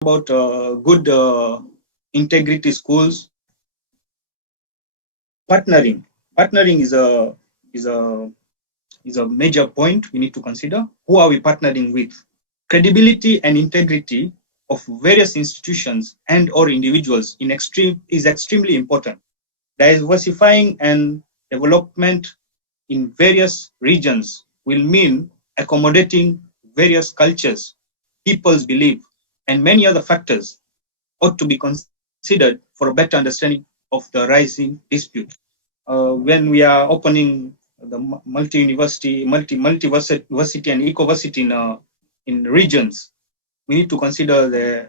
about good integrity schools. Partnering. Partnering is a is a major point we need to consider. Who are we partnering with? Credibility and integrity of various institutions and or individuals is extremely important. Diversifying and development in various regions will mean accommodating various cultures, people's belief, and many other factors ought to be considered for a better understanding of the rising dispute. When we are opening the multiversity and ecoversity in regions, we need to consider the,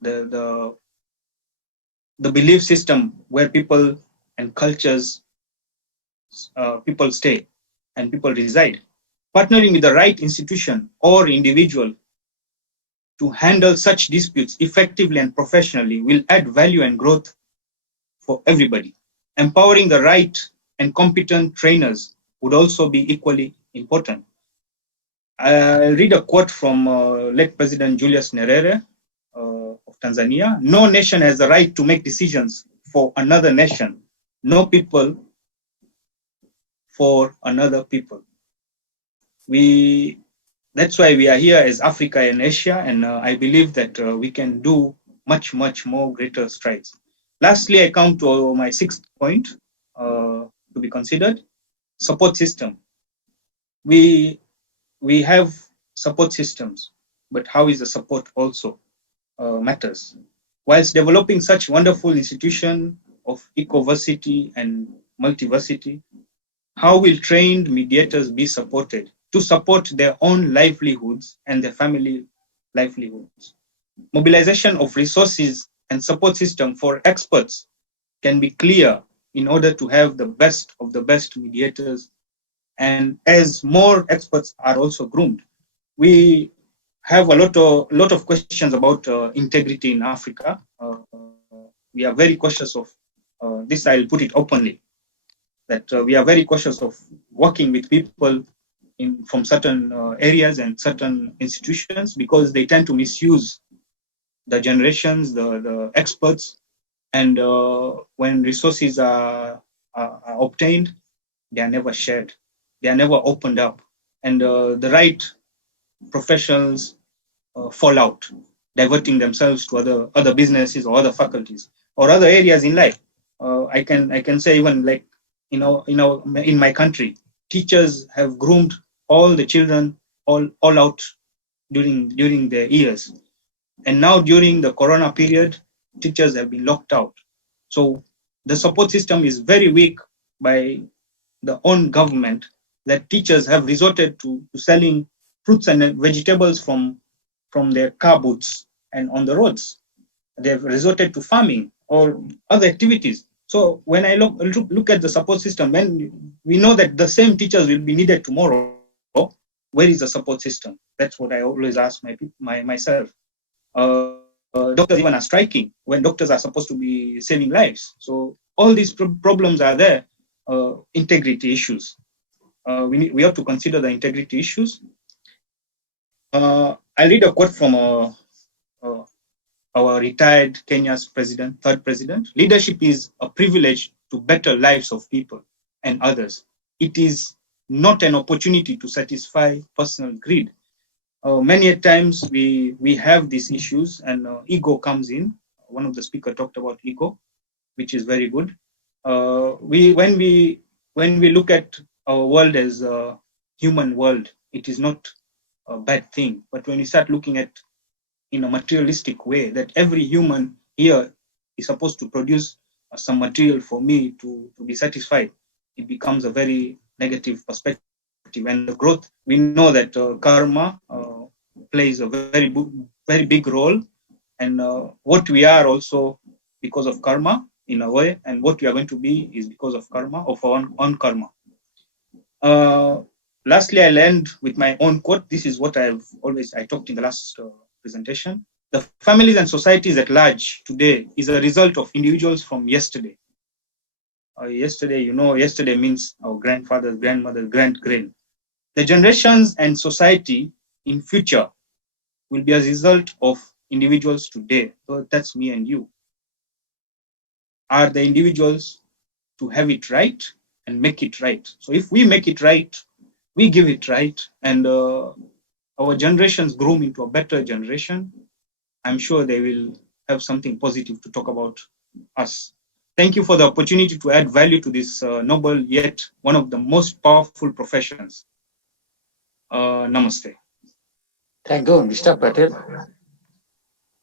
the the belief system where people and cultures people stay and people reside. Partnering with the right institution or individual to handle such disputes effectively and professionally will add value and growth for everybody. Empowering the right and competent trainers would also be equally important. I'll read a quote from late President Julius Nyerere of Tanzania. No nation has the right to make decisions for another nation. No people for another people. That's why we are here as Africa and Asia, and I believe that we can do much more greater strides. Lastly, I come to my sixth point to be considered: support system. We have support systems, but how is the support also matters. Whilst developing such wonderful institution of Ecoversity and Multiversity, how will trained mediators be supported to support their own livelihoods and their family livelihoods? Mobilization of resources and support system for experts can be clear in order to have the best of the best mediators. And as more experts are also groomed, we have a lot of questions about integrity in Africa. We are very cautious of this. I'll put it openly, that we are very cautious of working with people from certain areas and certain institutions, because they tend to misuse the generations, the experts, and when resources are obtained, they are never shared, they are never opened up, and the right professionals fall out, diverting themselves to other businesses or other faculties or other areas in life. I can say, even like in my country, teachers have groomed all the children all out during their years, and now during the corona period, teachers have been locked out. So the support system is very weak by the own government, that teachers have resorted to selling fruits and vegetables from their car boots and on the roads. They've resorted to farming or other activities. So when I look at the support system, when we know that the same teachers will be needed tomorrow, where is the support system? That's what I always ask myself. Doctors even are striking when doctors are supposed to be saving lives. So all these problems are there. Integrity issues. We have to consider the integrity issues. I read a quote from our retired Kenya's third president. Leadership is a privilege to better lives of people and others. It is not an opportunity to satisfy personal greed. Many times we have these issues, and ego comes in. One of the speakers talked about ego, which is very good. When we look at our world as a human world, it is not a bad thing. But when you start looking at in a materialistic way, that every human here is supposed to produce some material for me to be satisfied, it becomes a very negative perspective. And the growth, we know that karma plays a very big role, and what we are also because of karma in a way, and what we are going to be is because of karma, of our own karma. Lastly, I'll end with my own quote. This is what I talked in the last presentation. The families and societies at large today is a result of individuals from yesterday. Yesterday means our grandfathers, grandmothers, great. The generations and society in future will be a result of individuals today, so that's me and you, are the individuals to have it right and make it right. So if we make it right, we give it right, and our generations groom into a better generation, I'm sure they will have something positive to talk about us. Thank you for the opportunity to add value to this noble yet one of the most powerful professions. Namaste. Thank you, Mr. Patel.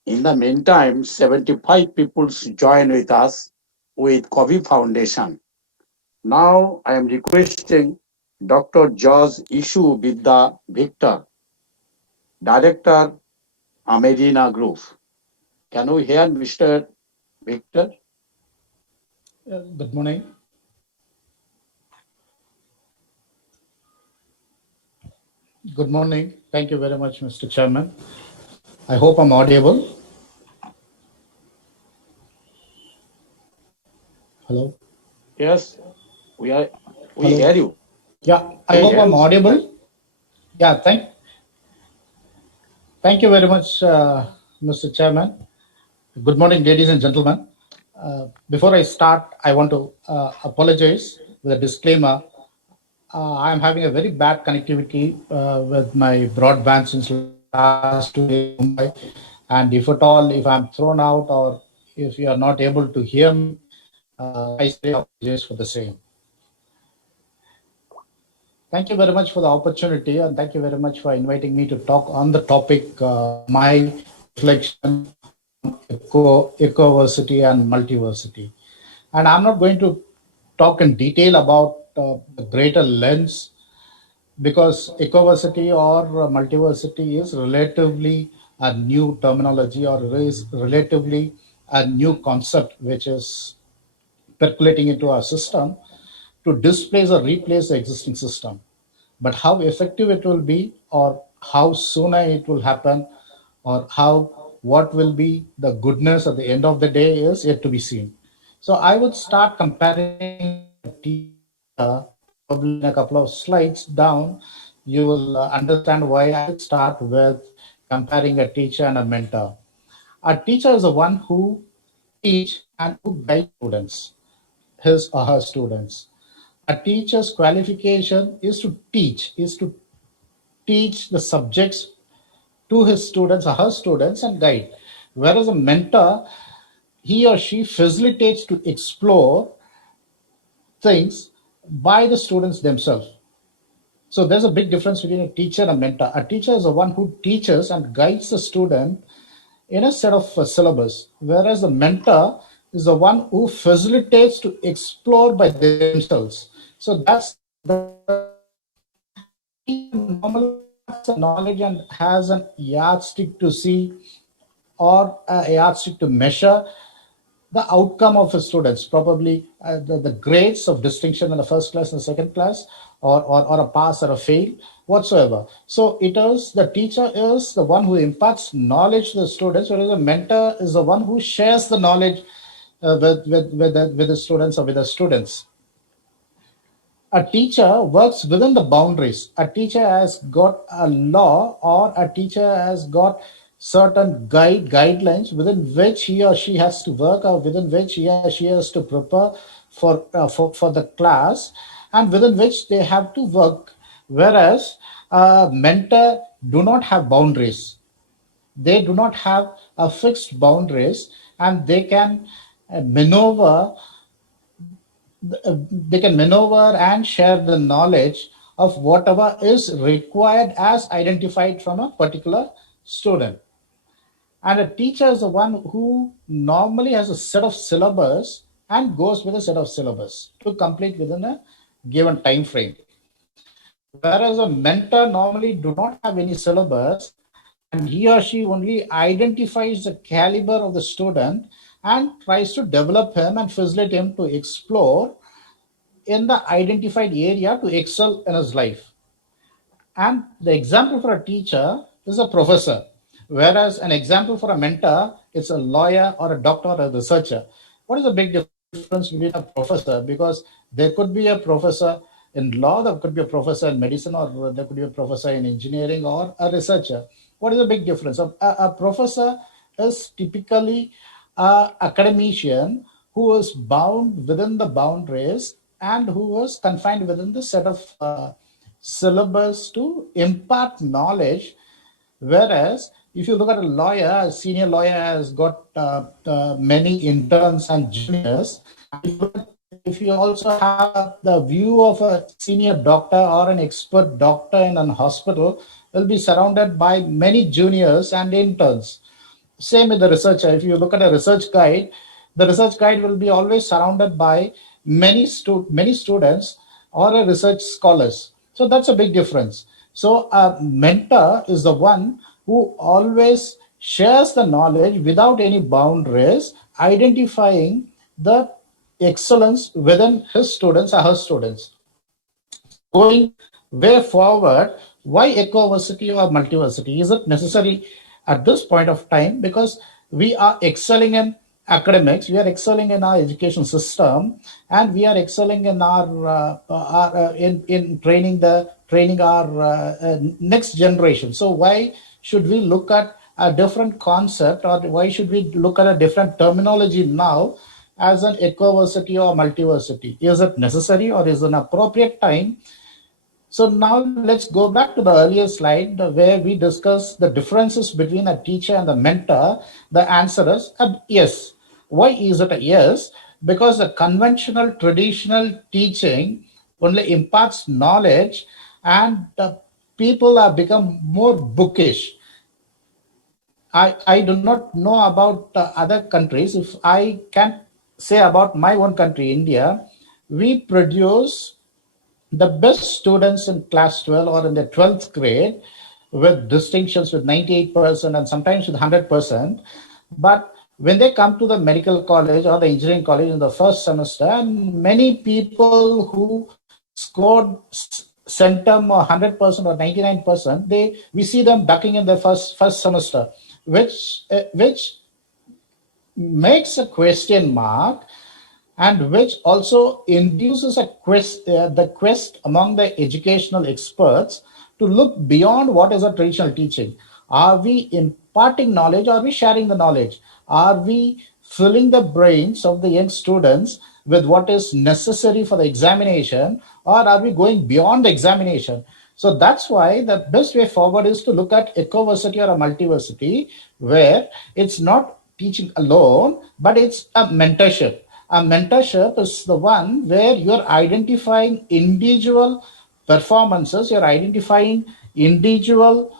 In the meantime, 75 people join with us with COVID Foundation. Now I am requesting Dr. George Ishu Vidya Victor, Director, Amerina Group. Can we hear Mr. Victor? Good morning. Good morning. Thank you very much, Mr. Chairman. I hope I'm audible. Hello? Yes, we hear you. Yeah, I hope I'm audible. Yeah, thank you very much, Mr. Chairman. Good morning, ladies and gentlemen. Before I start, I want to apologize with a disclaimer. I'm having a very bad connectivity with my broadband since last 2 days in Mumbai. And if at all, if I'm thrown out or if you are not able to hear me, I say apologize for the same. Thank you very much for the opportunity, and thank you very much for inviting me to talk on the topic, my reflection on Ecoversity and Multiversity. And I'm not going to talk in detail about the greater lens, because Ecoversity or Multiversity is relatively a new terminology, or is relatively a new concept which is percolating into our system to displace or replace the existing system. But how effective it will be, or how sooner it will happen, or what will be the goodness at the end of the day is yet to be seen. So I would start comparing a teacher, probably in a couple of slides down, you will understand why I would start with comparing a teacher and a mentor. A teacher is the one who teach and who guide students, his or her students. A teacher's qualification is to teach the subjects to his students or her students and guide. Whereas a mentor, he or she facilitates to explore things by the students themselves. So there's a big difference between a teacher and a mentor. A teacher is the one who teaches and guides the student in a set of syllabus, whereas the mentor is the one who facilitates to explore by themselves. So that's the normal knowledge and has an yardstick to see, or a yardstick to measure the outcome of his students, probably the grades of distinction in the first class and the second class, or a pass or a fail whatsoever. So it is, the teacher is the one who imparts knowledge to the students, whereas the mentor is the one who shares the knowledge with the students or with the students. A teacher works within the boundaries. A teacher has got a law, or a teacher has got certain guidelines within which he or she has to work, or within which he or she has to prepare for the class, and within which they have to work. Whereas mentor do not have boundaries. They do not have a fixed boundaries, and they can maneuver and share the knowledge of whatever is required as identified from a particular student. And a teacher is the one who normally has a set of syllabus and goes with a set of syllabus to complete within a given time frame. Whereas a mentor normally do not have any syllabus, and he or she only identifies the caliber of the student and tries to develop him and facilitate him to explore in the identified area to excel in his life. And the example for a teacher is a professor, whereas an example for a mentor is a lawyer or a doctor or a researcher. What is the big difference between a professor? Because there could be a professor in law, there could be a professor in medicine, or there could be a professor in engineering, or a researcher. What is the big difference? A professor is typically an academician who is bound within the boundaries and who is confined within the set of syllabus to impart knowledge. Whereas if you look at a lawyer, a senior lawyer has got many interns and juniors. If you also have the view of a senior doctor or an expert doctor in an hospital, will be surrounded by many juniors and interns. Same with the researcher. If you look at a research guide, the research guide will be always surrounded by many students or a research scholars. So that's a big difference. So a mentor is the one who always shares the knowledge without any boundaries, identifying the excellence within his students or her students. So going way forward, why ecoversity or multiversity? Is it necessary at this point of time? Because we are excelling in academics, we are excelling in our education system, and we are excelling in in training our next generation. So why should we look at a different concept, or why should we look at a different terminology now as an ecoversity or multiversity? Is it necessary or is it an appropriate time? So now let's go back to the earlier slide where we discussed the differences between a teacher and a mentor. The answer is yes. Why is it a yes? Because the conventional traditional teaching only imparts knowledge, and people have become more bookish. I do not know about other countries. If I can say about my own country, India, we produce the best students in class 12 or in the 12th grade with distinctions with 98% and sometimes with 100%. But when they come to the medical college or the engineering college in the first semester, many people who scored centum or 100% or 99%, we see them ducking in the first semester, which makes a question mark, and which also induces the quest among the educational experts to look beyond what is a traditional teaching. Are we imparting knowledge? Are we sharing the knowledge? Are we filling the brains of the young students with what is necessary for the examination, or are we going beyond the examination? So that's why the best way forward is to look at ecoversity or a multiversity, where it's not teaching alone, but it's a mentorship. A mentorship is the one where you're identifying individual performances, you're identifying individual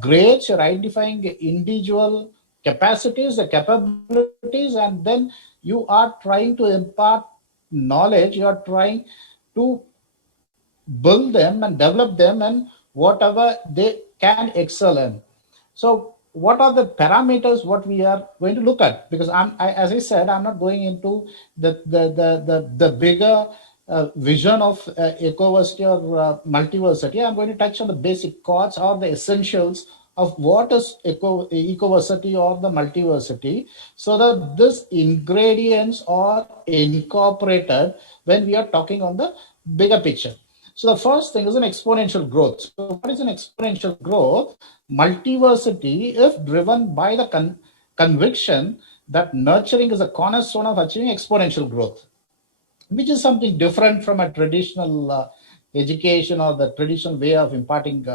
grades, you're identifying individual capacities, the capabilities, and then you are trying to impart knowledge, you are trying to build them and develop them and whatever they can excel in. So what are the parameters what we are going to look at? Because as I said, I'm not going into the bigger vision of ecoversity or multiversity. I'm going to touch on the basic chords or the essentials of what is ecoversity or the multiversity, so that these ingredients are incorporated when we are talking on the bigger picture. So the first thing is an exponential growth. So what is an exponential growth? Multiversity, if driven by the conviction that nurturing is a cornerstone of achieving exponential growth, which is something different from a traditional education or the traditional way of imparting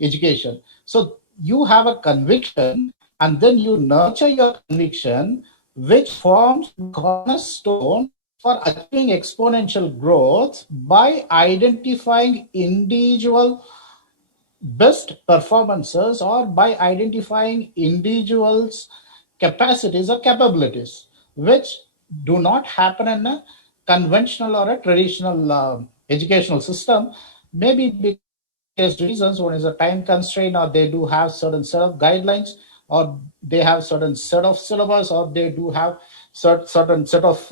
education. So you have a conviction, and then you nurture your conviction, which forms the cornerstone for achieving exponential growth by identifying individual best performances or by identifying individuals' capacities or capabilities, which do not happen in a conventional or a traditional educational system, maybe because of various reasons. One is a time constraint, or they do have certain set of guidelines, or they have certain set of syllabus, or they do have certain set of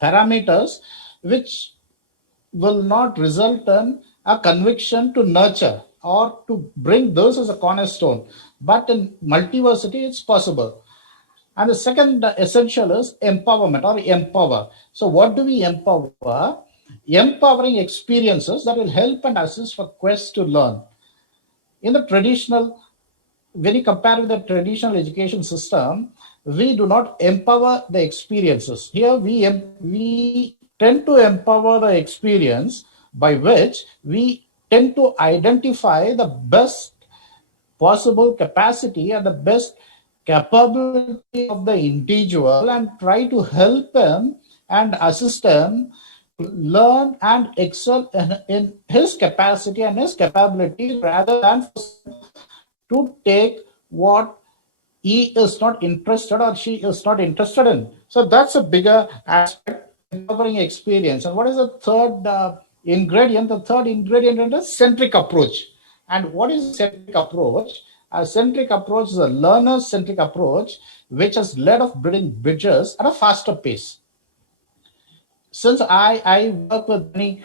parameters, which will not result in a conviction to nurture or to bring those as a cornerstone. But in multiversity, it's possible. And the second essential is empowerment or empower. So, what do we empower? Empowering experiences that will help and assist for quest to learn. In the traditional when you compare with the traditional education system, we do not empower the experiences. Here we tend to empower the experience by which we tend to identify the best possible capacity and the best capability of the individual and try to help them and assist them to learn and excel in his capacity and his capability rather than to take what he is not interested or she is not interested in. So that's a bigger aspect, empowering experience. And what is the third ingredient? The third ingredient is centric approach. And what is a centric approach? A centric approach is a learner-centric approach, which has led of building bridges at a faster pace. Since I work with many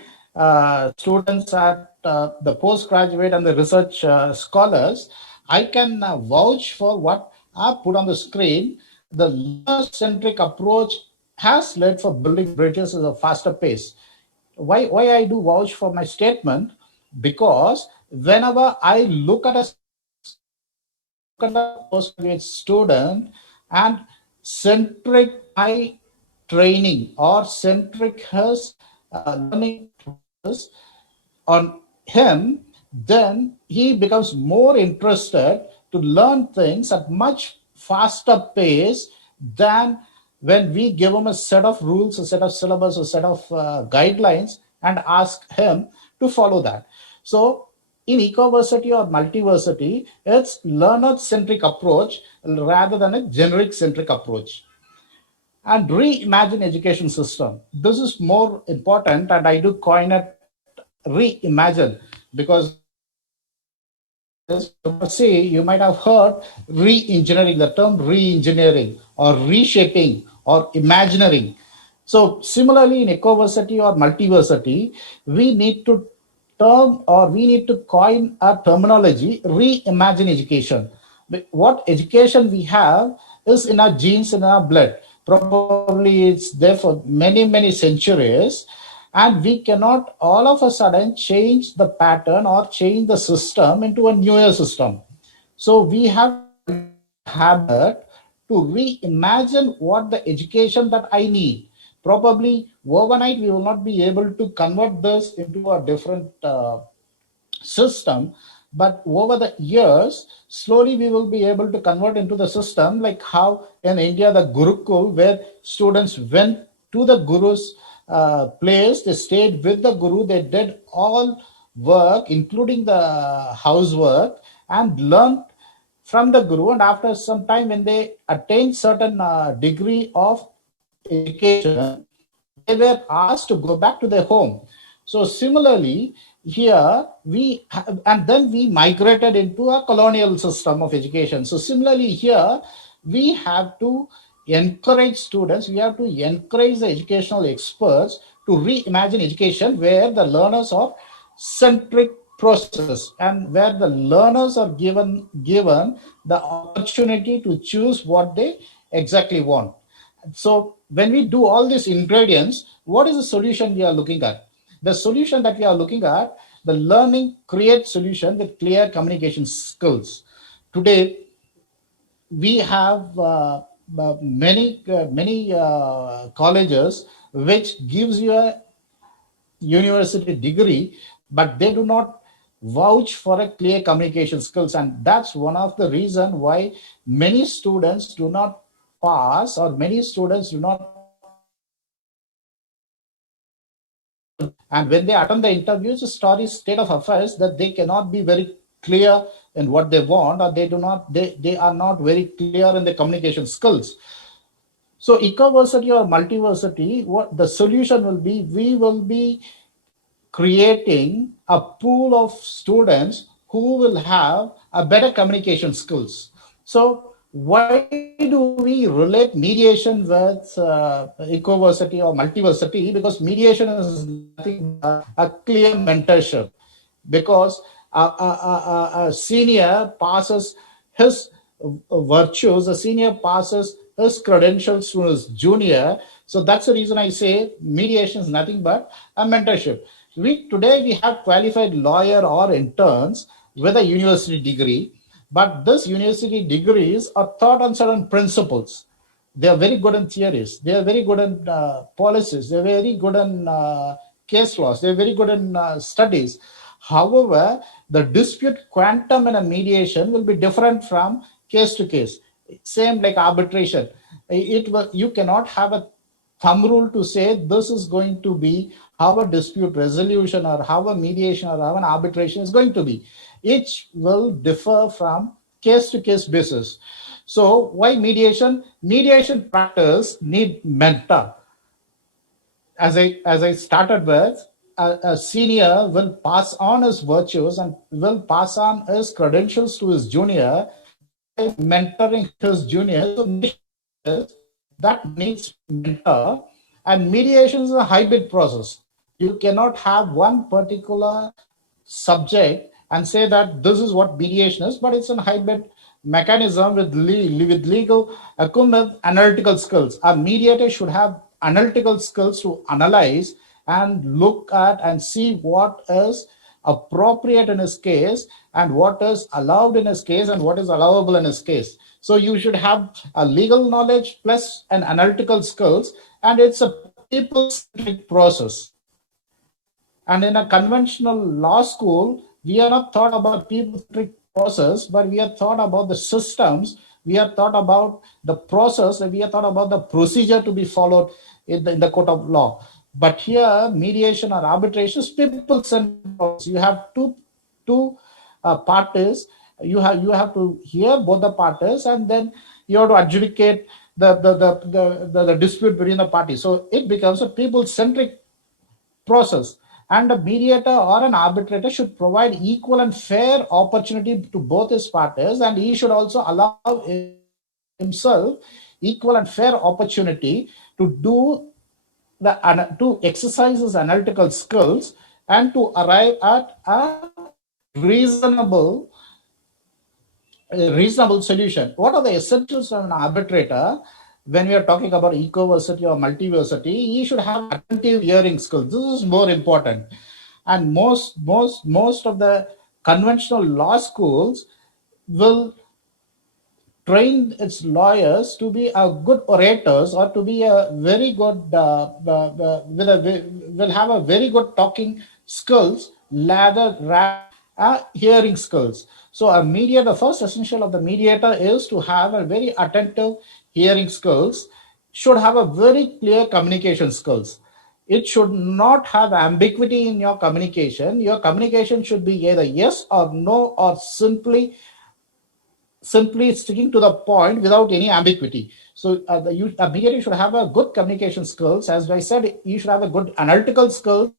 students at the postgraduate and the research scholars, I can vouch for what I put on the screen. The learner-centric approach has led for building bridges at a faster pace. Why I do vouch for my statement? Because whenever I look at a postgraduate student and centric my training or centric his learning process on him, then he becomes more interested to learn things at much faster pace than when we give him a set of rules, a set of syllabus, a set of guidelines, and ask him to follow that. So in Ecoversity or Multiversity, it's learner-centric approach rather than a generic-centric approach. And reimagine education system. This is more important, and I do coin it reimagine because see, you might have heard re-engineering, the term re-engineering or reshaping or imagineering. So similarly in Ecoversity or Multiversity, we need to term or we need to coin a terminology, reimagine education. What education we have is in our genes, in our blood. Probably it's there for many centuries, and we cannot all of a sudden change the pattern or change the system into a newer system. So we have habit to reimagine what the education that I need. Probably overnight we will not be able to convert this into a different system, but over the years slowly we will be able to convert into the system, like how in India the Gurukul, where students went to the guru's place, they stayed with the guru, they did all work including the housework and learned from the guru, and after some time when they attained certain degree of education, they were asked to go back to their home. So similarly, here we have, and then we migrated into a colonial system of education. So similarly here, we have to encourage students, we have to encourage the educational experts to reimagine education where the learners are centric process and where the learners are given the opportunity to choose what they exactly want. So when we do all these ingredients, what is the solution we are looking at? The solution that we are looking at, the learning create solution with clear communication skills. Today, we have many colleges which gives you a university degree, but they do not vouch for a clear communication skills, and that's one of the reason why many students do not pass or many students do not, and when they attend the interviews, the story state of affairs that they cannot be very clear in what they want, or they are not very clear in the communication skills. So Ecoversity or Multiversity, what the solution will be, we will be creating a pool of students who will have a better communication skills. So why do we relate mediation with Ecoversity or Multiversity? Because mediation is nothing but a clear mentorship. Because a senior passes his virtues, a senior passes his credentials to his junior. So that's the reason I say mediation is nothing but a mentorship. Today we have qualified lawyer or interns with a university degree, But this university degrees are taught on certain principles. They are very good in theories. They are very good in policies. They are very good in case laws. They are very good in studies. However, the dispute quantum in a mediation will be different from case to case. Same like arbitration. You cannot have a thumb rule to say this is going to be how a dispute resolution or how a mediation or how an arbitration is going to be. Each will differ from case to case basis. So why mediation? Mediation practice need mentor. As I started with, a senior will pass on his virtues and will pass on his credentials to his junior by mentoring his juniors. So that needs mentor, and mediation is a hybrid process. You cannot have one particular subject and say that this is what mediation is, but it's a hybrid mechanism with legal acumen, analytical skills. A mediator should have analytical skills to analyze and look at and see what is appropriate in his case and what is allowed in his case and what is allowable in his case. So you should have a legal knowledge plus an analytical skills, and it's a people-centric process. And in a conventional law school, we are not thought about people-centric process, but we are thought about the systems. We are thought about the process, and we are thought about the procedure to be followed in the court of law. But here, mediation or arbitration is people-centric. You have two parties. You have to hear both the parties, and then you have to adjudicate the dispute between the parties. So it becomes a people-centric process. And a mediator or an arbitrator should provide equal and fair opportunity to both his parties, and he should also allow himself equal and fair opportunity to exercise his analytical skills and to arrive at a reasonable solution. What are the essentials of an arbitrator? When we are talking about ecoversity or multiversity, he should have attentive hearing skills. This is more important. And most of the conventional law schools will train its lawyers to be a good orators or to be a very good will have a very good talking skills rather hearing skills. So a mediator, the first essential of the mediator is to have a very attentive hearing skills, should have a very clear communication skills. It should not have ambiguity in your communication. Your communication should be either yes or no, or simply sticking to the point without any ambiguity. So a mediator should have a good communication skills. As I said, you should have a good analytical skills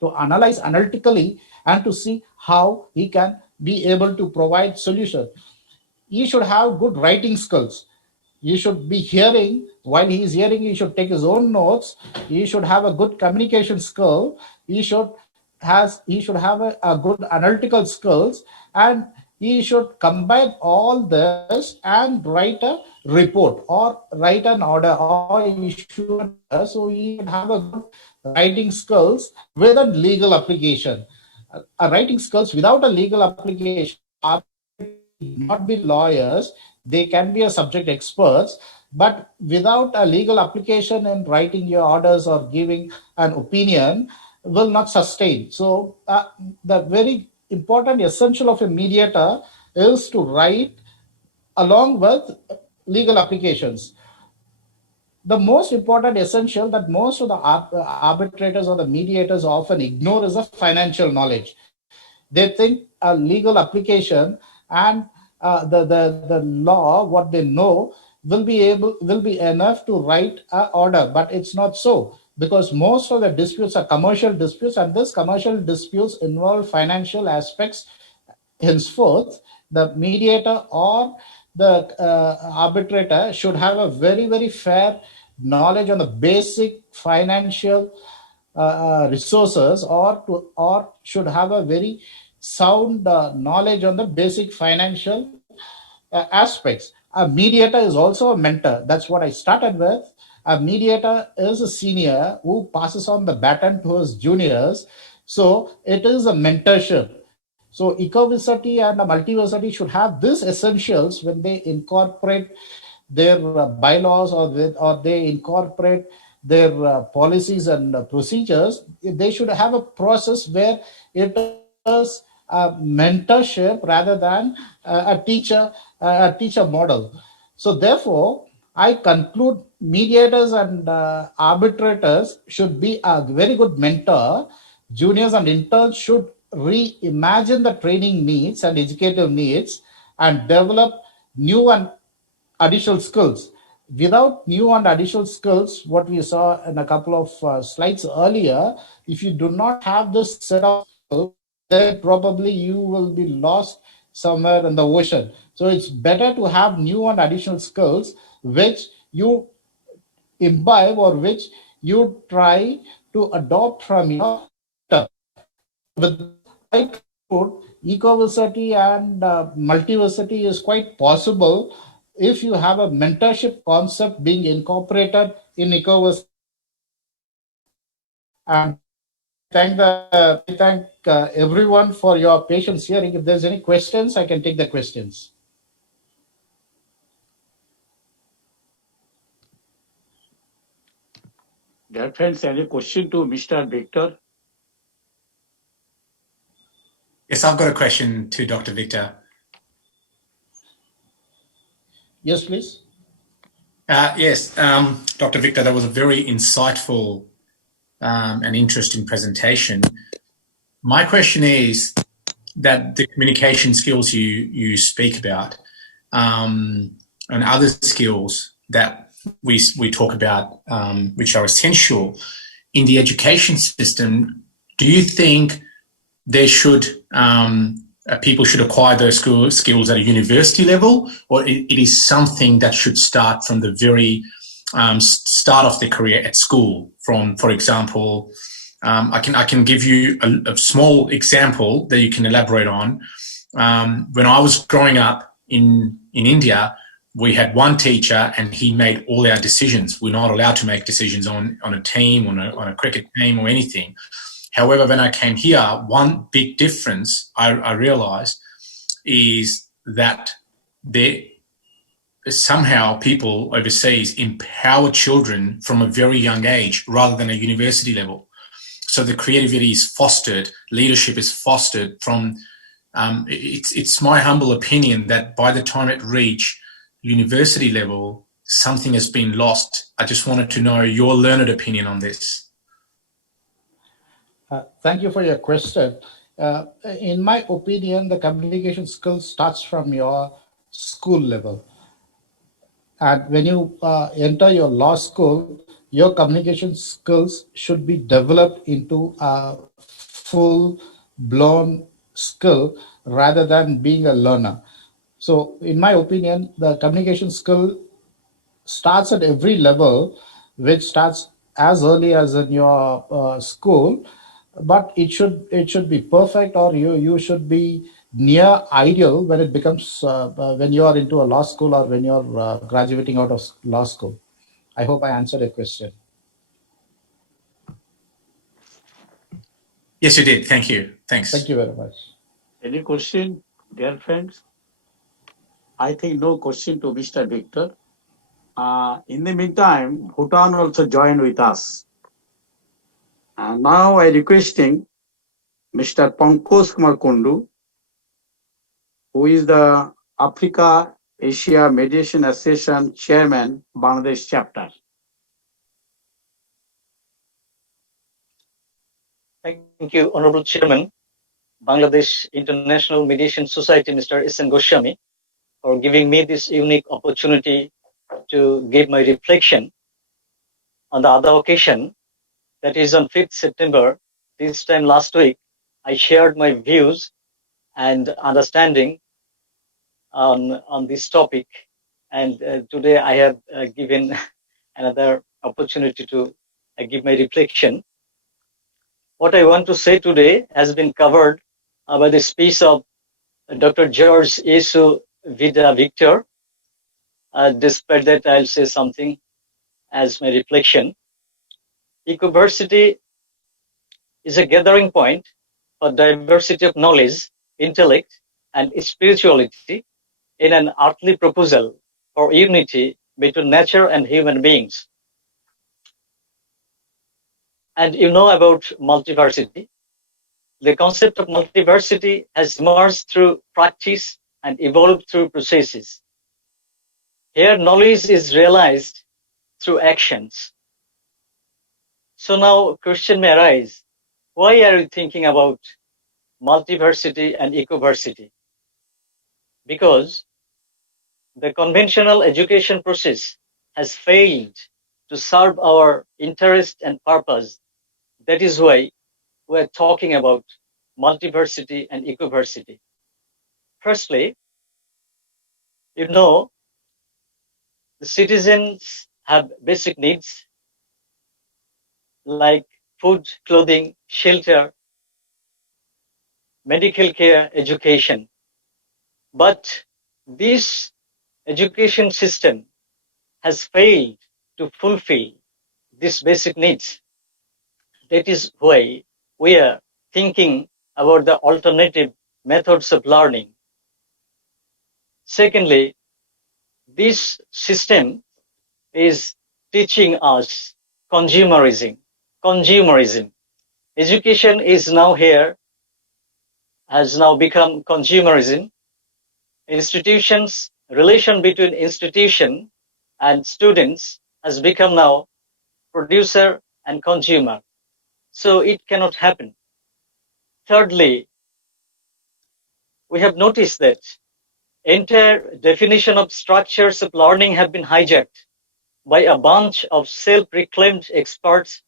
to analyze analytically and to see how he can be able to provide solution. He should have good writing skills. He should be hearing. While he is hearing, he should take his own notes. He should have a good communication skill. He should have a good analytical skills, and he should combine all this and write a report or write an order or issue an order. So he should have a good writing skills with a legal application. A writing skills without a legal application are not be lawyers. They can be a subject experts, but without a legal application in writing your orders or giving an opinion will not sustain. So the very important essential of a mediator is to write along with legal applications. The most important essential that most of the arbitrators or the mediators often ignore is the financial knowledge. They think a legal application and the law, what they know, will be enough to write an order, but it's not so, because most of the disputes are commercial disputes, and these commercial disputes involve financial aspects. Henceforth, the mediator or the arbitrator should have a very, very fair knowledge on the basic financial resources, or should have a very sound knowledge on the basic financial aspects. A mediator is also a mentor. That's what I started with. A mediator is a senior who passes on the baton to his juniors. So it is a mentorship. So Ecoversity and Multiversity should have these essentials when they incorporate their bylaws, or they incorporate their policies and procedures. They should have a process where it is mentorship rather than a teacher model. So therefore, I conclude mediators and arbitrators should be a very good mentor. Juniors and interns should reimagine the training needs and educative needs and develop new and additional skills. Without new and additional skills, what we saw in a couple of slides earlier, if you do not have this set of skills, then probably you will be lost somewhere in the ocean. So it's better to have new and additional skills which you imbibe or which you try to adopt from your mentor. With this, I conclude ecoversity and multiversity is quite possible if you have a mentorship concept being incorporated in ecoversity. And I thank everyone for your patience hearing. If there's any questions, I can take the questions. Dear friends, any question to Mr. Victor? Yes, I've got a question to Dr. Victor. Yes, please. Yes, Dr. Victor, that was a very insightful and interesting presentation. My question is that the communication skills you speak about and other skills that we talk about, which are essential in the education system, do you think there should people should acquire those skills at a university level, or it is something that should start from the very start of their career at school? From, for example, I can give you a small example that you can elaborate on. When I was growing up in India, we had one teacher and he made all our decisions. We're not allowed to make decisions on a team, on a cricket team or anything. However, when I came here, one big difference I realized is that somehow people overseas empower children from a very young age rather than a university level. So the creativity is fostered, leadership is fostered from, it's my humble opinion that by the time it reach university level, something has been lost. I just wanted to know your learned opinion on this. Thank you for your question. In my opinion, the communication skill starts from your school level. And when you enter your law school, your communication skills should be developed into a full-blown skill rather than being a learner. So in my opinion, the communication skill starts at every level, which starts as early as in your school, but it should be perfect, or you should be near ideal when it becomes when you are into a law school or when you're graduating out of law school. I hope I answered your question. Yes, you did. Thank you. Thanks. Thank you very much. Any question, dear friends? I think no question to Mr. Victor. In the meantime, Bhutan also joined with us. And now I requesting Mr. Pankaj Kumar Kundu, who is the Africa Asia Mediation Association Chairman, Bangladesh chapter. Thank you, Honorable Chairman, Bangladesh International Mediation Society, Mr. S.N. Goswami, for giving me this unique opportunity to give my reflection. On the other occasion, that is on 5th September, this time last week, I shared my views and understanding on this topic. And today I have given another opportunity to give my reflection. What I want to say today has been covered by the speech of Dr. George Yesu Vida Victor. Despite that, I'll say something as my reflection. Ecoversity is a gathering point for diversity of knowledge intellect, and spirituality in an earthly proposal for unity between nature and human beings. And you know about multiversity. The concept of multiversity has emerged through practice and evolved through processes. Here, knowledge is realized through actions. So now, a question may arise: why are you thinking about multiversity and ecoversity? Because the conventional education process has failed to serve our interest and purpose. That is why we're talking about multiversity and ecoversity. Firstly, you know, the citizens have basic needs like food, clothing, shelter, medical care, education. But this education system has failed to fulfill these basic needs. That is why we are thinking about the alternative methods of learning. Secondly, this system is teaching us consumerism. Consumerism. Education is now here, has now become consumerism. Institutions, relation between institution and students has become now producer and consumer. So it cannot happen. Thirdly, we have noticed that entire definition of structures of learning have been hijacked by a bunch of self-reclaimed experts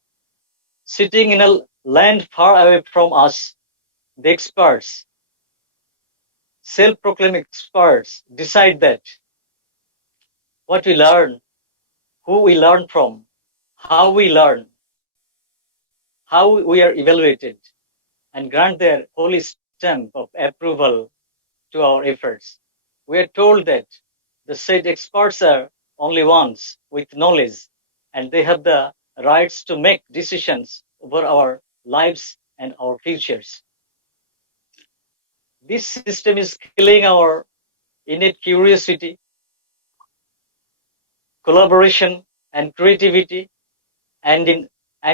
sitting in a land far away from us. The experts, self-proclaimed experts, decide that what we learn, who we learn from, how we learn, how we are evaluated, and grant their holy stamp of approval to our efforts. We are told that the said experts are only ones with knowledge, and they have the rights to make decisions over our lives and our futures. This system is killing our innate curiosity, collaboration, and creativity, and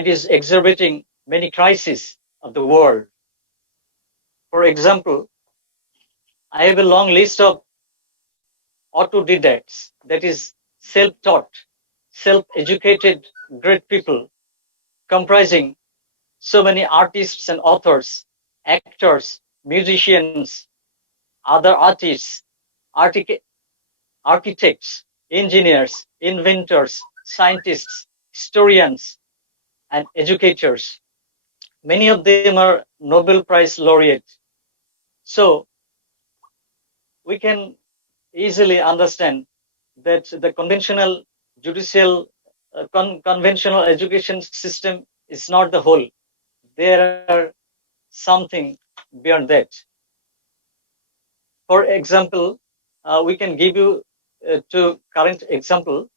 is exacerbating many crises of the world. For example, I have a long list of autodidacts, that is, self-taught, self-educated great people, comprising so many artists and authors, actors, musicians, other artists, architects, engineers, inventors, scientists, historians, and educators. Many of them are Nobel Prize laureate. So we can easily understand that the conventional judicial, conventional education system is not the whole. There are something beyond that. For example, we can give you to current example.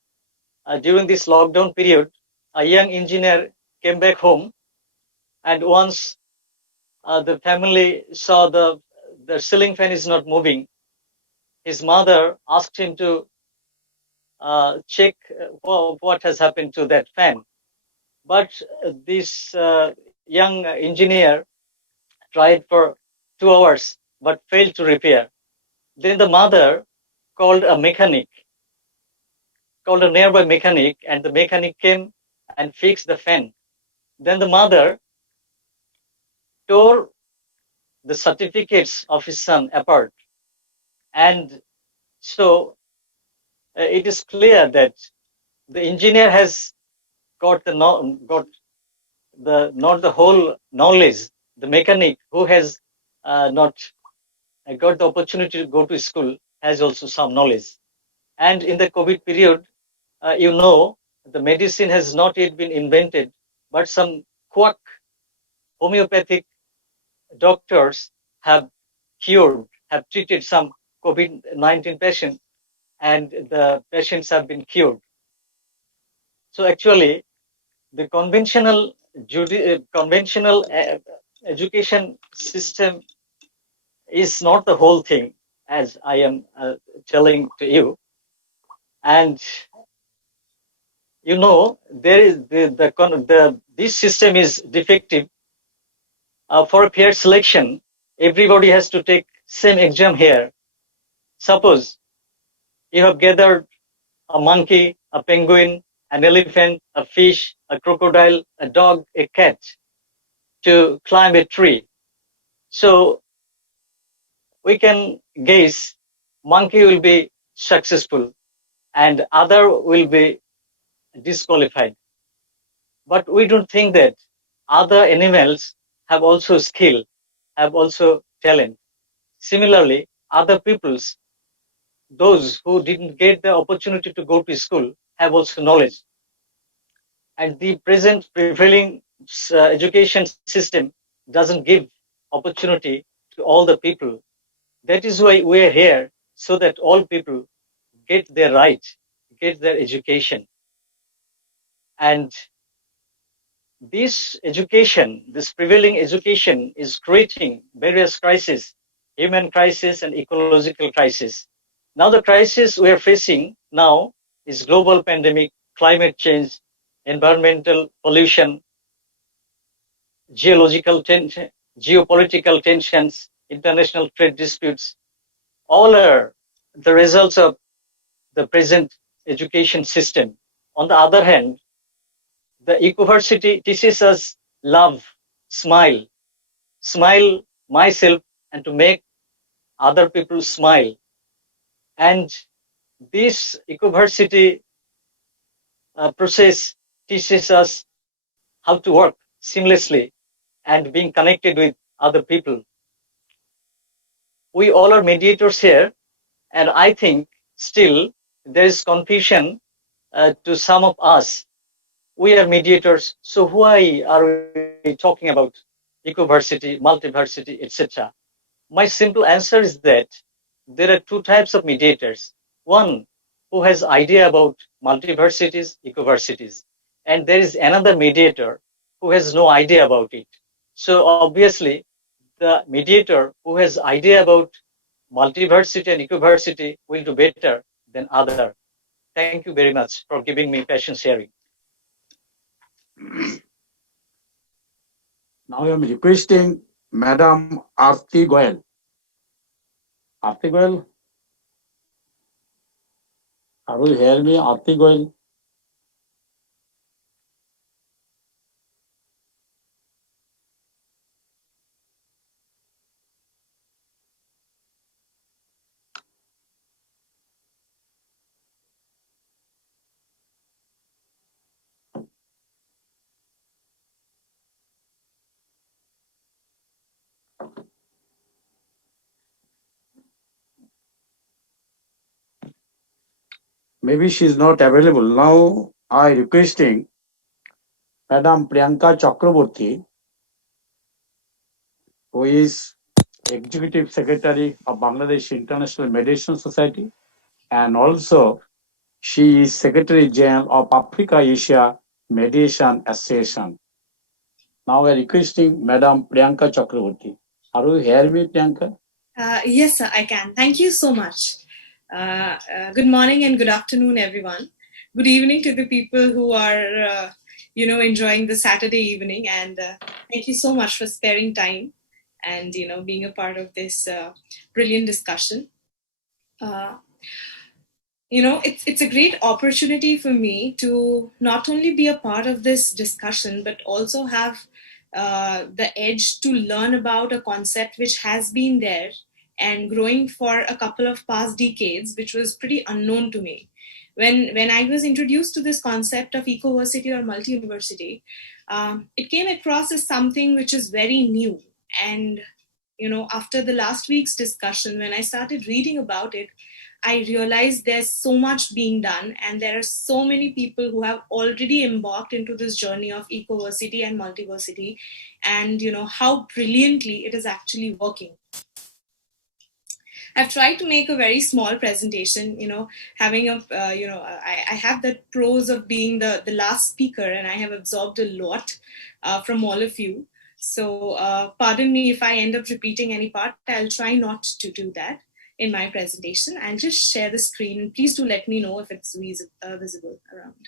During this lockdown period, a young engineer came back home, and once the family saw the ceiling fan is not moving, his mother asked him to check what has happened to that fan. But this young engineer tried for 2 hours but failed to repair. Then the mother called a nearby mechanic, and the mechanic came and fixed the fan. Then the mother tore the certificates of his son apart. And so it is clear that the engineer has got not the whole knowledge. The mechanic who has not got the opportunity to go to school has also some knowledge. And in the COVID period, the medicine has not yet been invented, but some quack homeopathic doctors have treated some COVID-19 patients, and the patients have been cured. So actually, the conventional education system is not the whole thing, as I am telling to you. And there is this system is defective. For peer selection, everybody has to take same exam here. Suppose you have gathered a monkey, a penguin, an elephant, a fish, a crocodile, a dog, a cat to climb a tree. So we can guess monkey will be successful and other will be disqualified. But we don't think that other animals have also skill, have also talent. Similarly, other peoples, those who didn't get the opportunity to go to school, have also knowledge. And the present prevailing education system doesn't give opportunity to all the people. That is why we are here, so that all people get their right, get their education. And this education, this prevailing education is creating various crises, human crisis and ecological crisis. Now the crisis we are facing now is global pandemic, climate change, environmental pollution, geopolitical tensions, international trade disputes. All are the results of the present education system. On the other hand, the Ecoversity teaches us love, smile myself and to make other people smile. And this Ecoversity process teaches us how to work seamlessly and being connected with other people. We all are mediators here, and I think still there is confusion to some of us. We are mediators, so why are we talking about ecoversity, multiversity, etc.? My simple answer is that there are two types of mediators. One who has idea about multiversities, ecoversities, and there is another mediator who has no idea about it. So obviously, the mediator who has idea about multiversity and ecoversity will do better than other. Thank you very much for giving me patient sharing. Now I am requesting Madam Aarti Goyal. Aarti Goyal, are you hear me, Aarti Goyal? Maybe she is not available. Now I requesting Madam Priyanka Chakraborty, who is Executive Secretary of Bangladesh International Mediation Society, and also she is Secretary General of Africa Asia Mediation Association. Now I requesting Madam Priyanka Chakraborty. Are you hear me, Priyanka? Yes, sir, I can. Thank you so much. Good morning and good afternoon, everyone. Good evening to the people who are, enjoying the Saturday evening. And thank you so much for sparing time and, being a part of this brilliant discussion. It's a great opportunity for me to not only be a part of this discussion, but also have the edge to learn about a concept which has been there and growing for a couple of past decades, which was pretty unknown to me. When I was introduced to this concept of ecoversity or multiversity, it came across as something which is very new. And, after the last week's discussion, when I started reading about it, I realized there's so much being done, and there are so many people who have already embarked into this journey of ecoversity and multiversity, and how brilliantly it is actually working. I've tried to make a very small presentation, having I have the pros of being the last speaker, and I have absorbed a lot from all of you. So pardon me if I end up repeating any part. I'll try not to do that in my presentation. I'll just share the screen, and please do let me know if it's visible around.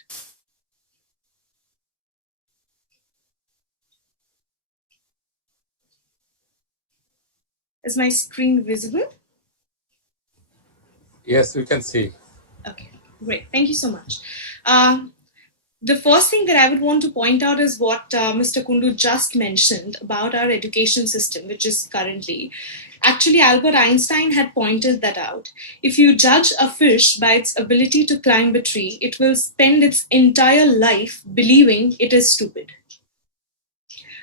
Is my screen visible? Yes, we can see. Okay, great. Thank you so much. The first thing that I would want to point out is what Mr. Kundu just mentioned about our education system, which is currently. Actually, Albert Einstein had pointed that out. If you judge a fish by its ability to climb a tree, it will spend its entire life believing it is stupid.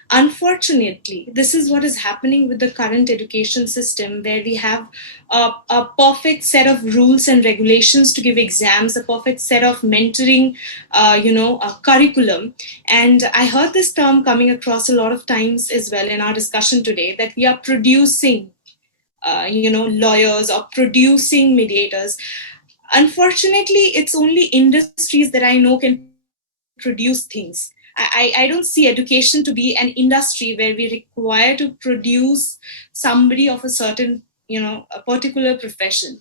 Unfortunately, this is what is happening with the current education system, where we have a perfect set of rules and regulations to give exams, a perfect set of mentoring, curriculum. And I heard this term coming across a lot of times as well in our discussion today, that we are producing, lawyers or producing mediators. Unfortunately, it's only industries that I know can produce things. I don't see education to be an industry where we require to produce somebody of a certain, a particular profession.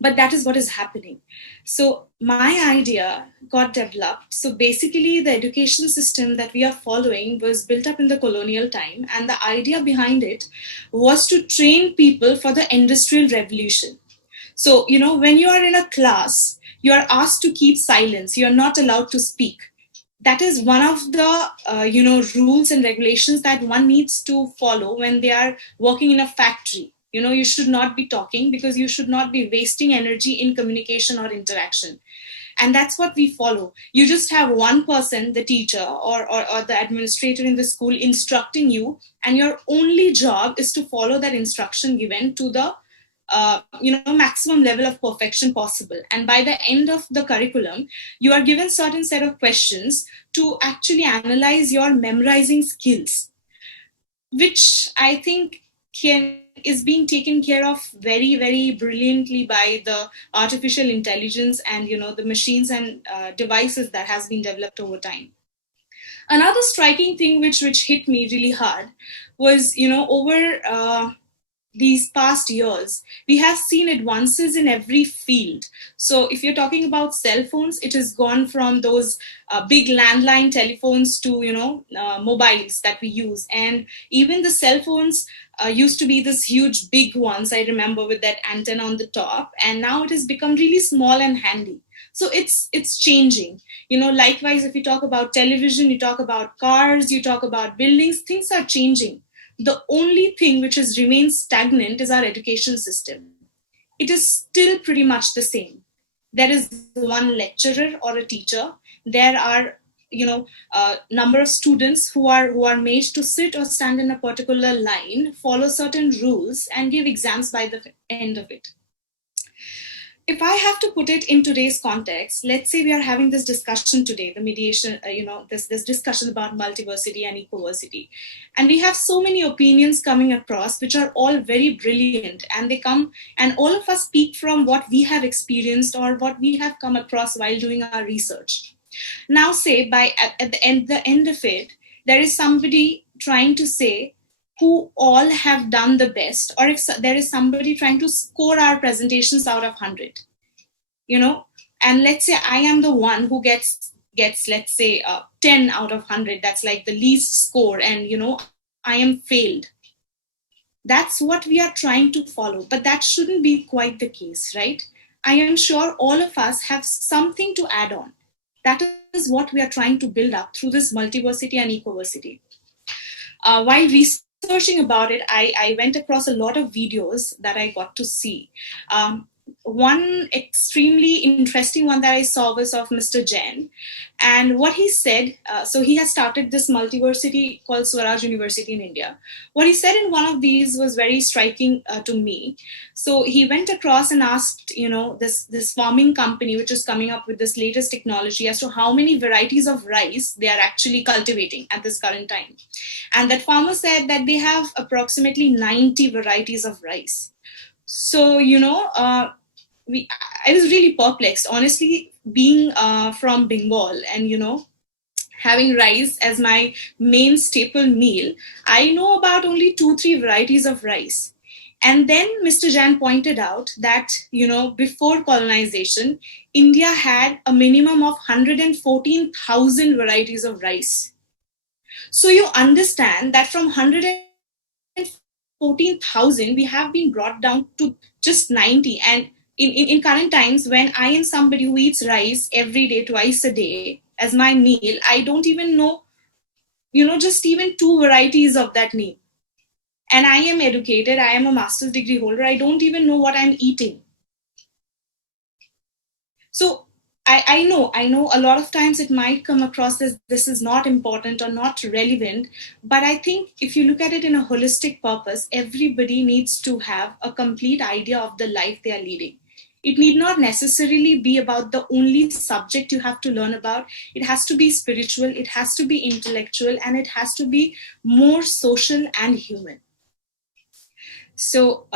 But that is what is happening. So my idea got developed. So basically, the education system that we are following was built up in the colonial time. And the idea behind it was to train people for the industrial revolution. So, when you are in a class, you are asked to keep silence. You are not allowed to speak. That is one of the rules and regulations that one needs to follow when they are working in a factory. You should not be talking, because you should not be wasting energy in communication or interaction. And that's what we follow. You just have one person, the teacher or the administrator in the school, instructing you, and your only job is to follow that instruction given to the maximum level of perfection possible. And by the end of the curriculum, you are given certain set of questions to actually analyze your memorizing skills, which I think is being taken care of very, very brilliantly by the artificial intelligence and the machines and devices that has been developed over time. Another striking thing which hit me really hard was over these past years, we have seen advances in every field. So if you're talking about cell phones, it has gone from those big landline telephones to, mobiles that we use. And even the cell phones used to be this huge big ones, I remember, with that antenna on the top. And now it has become really small and handy. So it's changing. Likewise, if you talk about television, you talk about cars, you talk about buildings, things are changing. The only thing which has remained stagnant is our education system. It is still pretty much the same. There is one lecturer or a teacher. There are, number of students who are made to sit or stand in a particular line, follow certain rules, and give exams by the end of it. If I have to put it in today's context, let's say we are having this discussion today, the mediation, this discussion about multiversity and ecoversity. And we have so many opinions coming across, which are all very brilliant. And they come, and all of us speak from what we have experienced or what we have come across while doing our research. Now say at the end of it, there is somebody trying to say who all have done the best, or if there is somebody trying to score our presentations out of 100, and let's say I am the one who gets let's say 10 out of 100, that's like the least score, and I am failed. That's what we are trying to follow, but that shouldn't be quite the case, right? I am sure all of us have something to add on. That is what we are trying to build up through this multiversity and ecoversity. While researching about it, I went across a lot of videos that I got to see. One extremely interesting one that I saw was of Mr. Jain. And what he said, so he has started this multiversity called Swaraj University in India. What he said in one of these was very striking to me. So he went across and asked, this farming company, which is coming up with this latest technology, as to how many varieties of rice they are actually cultivating at this current time. And that farmer said that they have approximately 90 varieties of rice. So, I was really perplexed, honestly, being from Bengal and, having rice as my main staple meal, I know about only 2-3 varieties of rice. And then Mr. Jan pointed out that, before colonization, India had a minimum of 114,000 varieties of rice. So you understand that from 114,000, we have been brought down to just 90. And in current times, when I am somebody who eats rice every day, twice a day as my meal, I don't even know, just even 2 varieties of that name. And I am educated, I am a master's degree holder, I don't even know what I'm eating. So I know a lot of times it might come across as this is not important or not relevant, but I think if you look at it in a holistic purpose, everybody needs to have a complete idea of the life they are leading. It need not necessarily be about the only subject you have to learn about. It has to be spiritual, it has to be intellectual, and it has to be more social and human. So,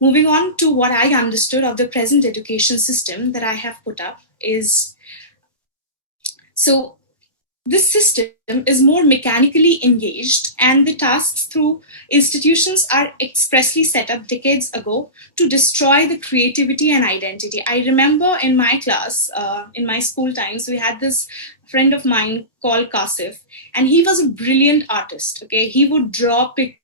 moving on to what I understood of the present education system that I have put up is, so this system is more mechanically engaged, and the tasks through institutions are expressly set up decades ago to destroy the creativity and identity. I remember in my class, in my school times, we had this friend of mine called Kasif, and he was a brilliant artist. Okay, he would draw pictures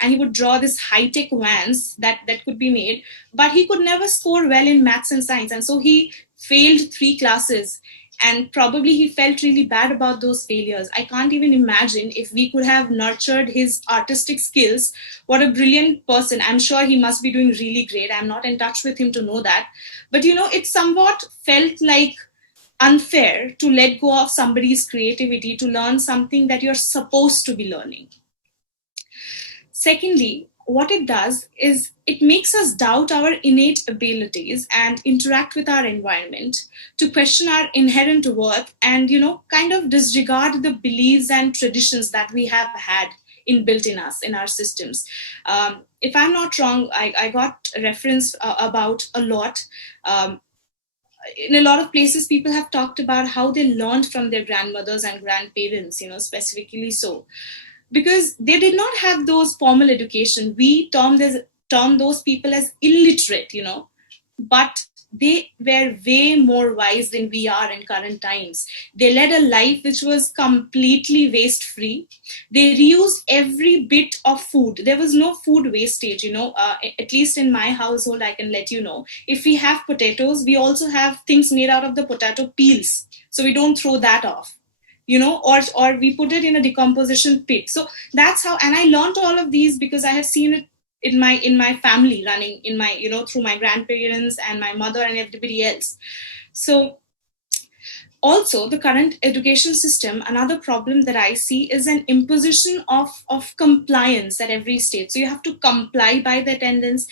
and he would draw this high-tech vans that could be made, but he could never score well in maths and science, and so he failed 3 classes, and probably he felt really bad about those failures. I can't even imagine if we could have nurtured his artistic skills. What a brilliant person. I'm sure he must be doing really great. I'm not in touch with him to know that, but it somewhat felt like unfair to let go of somebody's creativity to learn something that you're supposed to be learning. Secondly, what it does is it makes us doubt our innate abilities and interact with our environment, to question our inherent worth and, kind of disregard the beliefs and traditions that we have had inbuilt in us, in our systems. If I'm not wrong, I got a reference about a lot. In a lot of places, people have talked about how they learned from their grandmothers and grandparents, specifically so. Because they did not have those formal education. We term those people as illiterate, but they were way more wise than we are in current times. They led a life which was completely waste-free. They reused every bit of food. There was no food wastage, at least in my household, I can let you know. If we have potatoes, we also have things made out of the potato peels. So we don't throw that off. Or we put it in a decomposition pit. So that's how, and I learned all of these because I have seen it in my family running, in my, through my grandparents and my mother and everybody else. So also the current education system, another problem that I see is an imposition of compliance at every stage. So you have to comply by the attendance.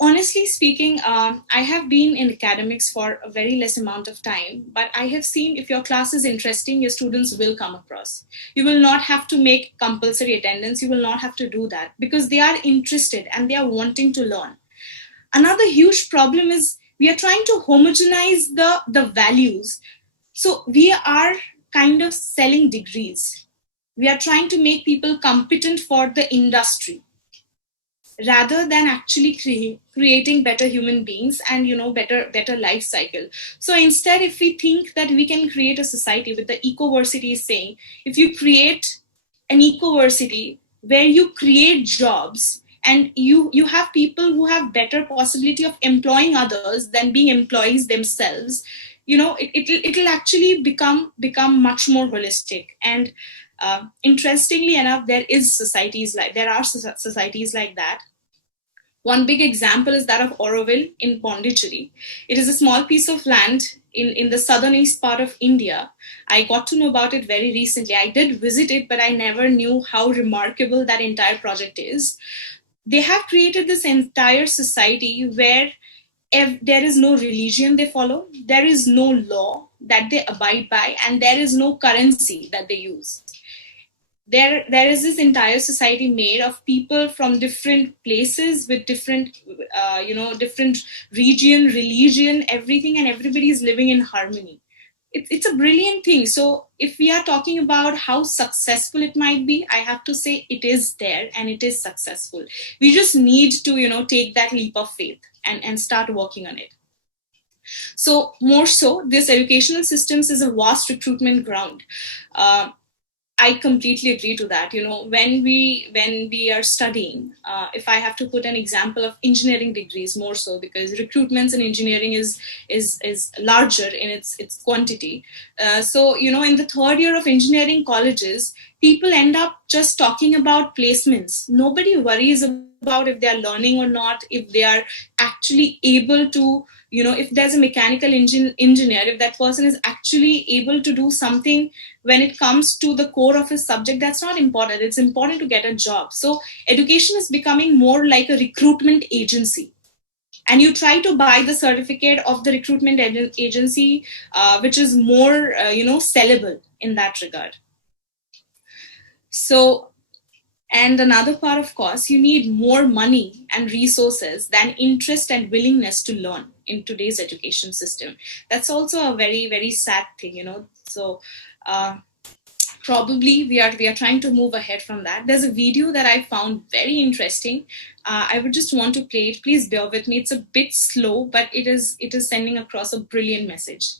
Honestly speaking, I have been in academics for a very less amount of time, but I have seen if your class is interesting, your students will come across. You will not have to make compulsory attendance. You will not have to do that because they are interested and they are wanting to learn. Another huge problem is we are trying to homogenize the values. So we are kind of selling degrees. We are trying to make people competent for the industry, rather than actually creating better human beings and better life cycle. So instead, if we think that we can create a society, with the Ecoversity is saying, if you create an Ecoversity where you create jobs and you have people who have better possibility of employing others than being employees themselves, it'll actually become much more holistic. And interestingly enough, there are societies like that. One big example is that of Auroville in Pondicherry. It is a small piece of land in the southern east part of India. I got to know about it very recently. I did visit it, but I never knew how remarkable that entire project is. They have created this entire society where there is no religion they follow, there is no law that they abide by, and there is no currency that they use. There is this entire society made of people from different places with different, different region, religion, everything, and everybody is living in harmony. it's a brilliant thing. So if we are talking about how successful it might be, I have to say it is there and it is successful. We just need to take that leap of faith and start working on it. So more so, this educational systems is a vast recruitment ground. I completely agree to that. When we are studying, if I have to put an example of engineering degrees, more so because recruitments in engineering is larger in its quantity. So in the third year of engineering colleges, people end up just talking about placements. Nobody worries about if they are learning or not, if they are actually able to. If there's a mechanical engineer, if that person is actually able to do something when it comes to the core of his subject, that's not important. It's important to get a job. So education is becoming more like a recruitment agency. And you try to buy the certificate of the recruitment agency, which is more, sellable in that regard. So, and another part, of course, you need more money and resources than interest and willingness to learn in today's education system. That's also a very, very sad thing. So, probably we are trying to move ahead from that. There's a video that I found very interesting. I would just want to play it. Please bear with me. It's a bit slow, but it is sending across a brilliant message.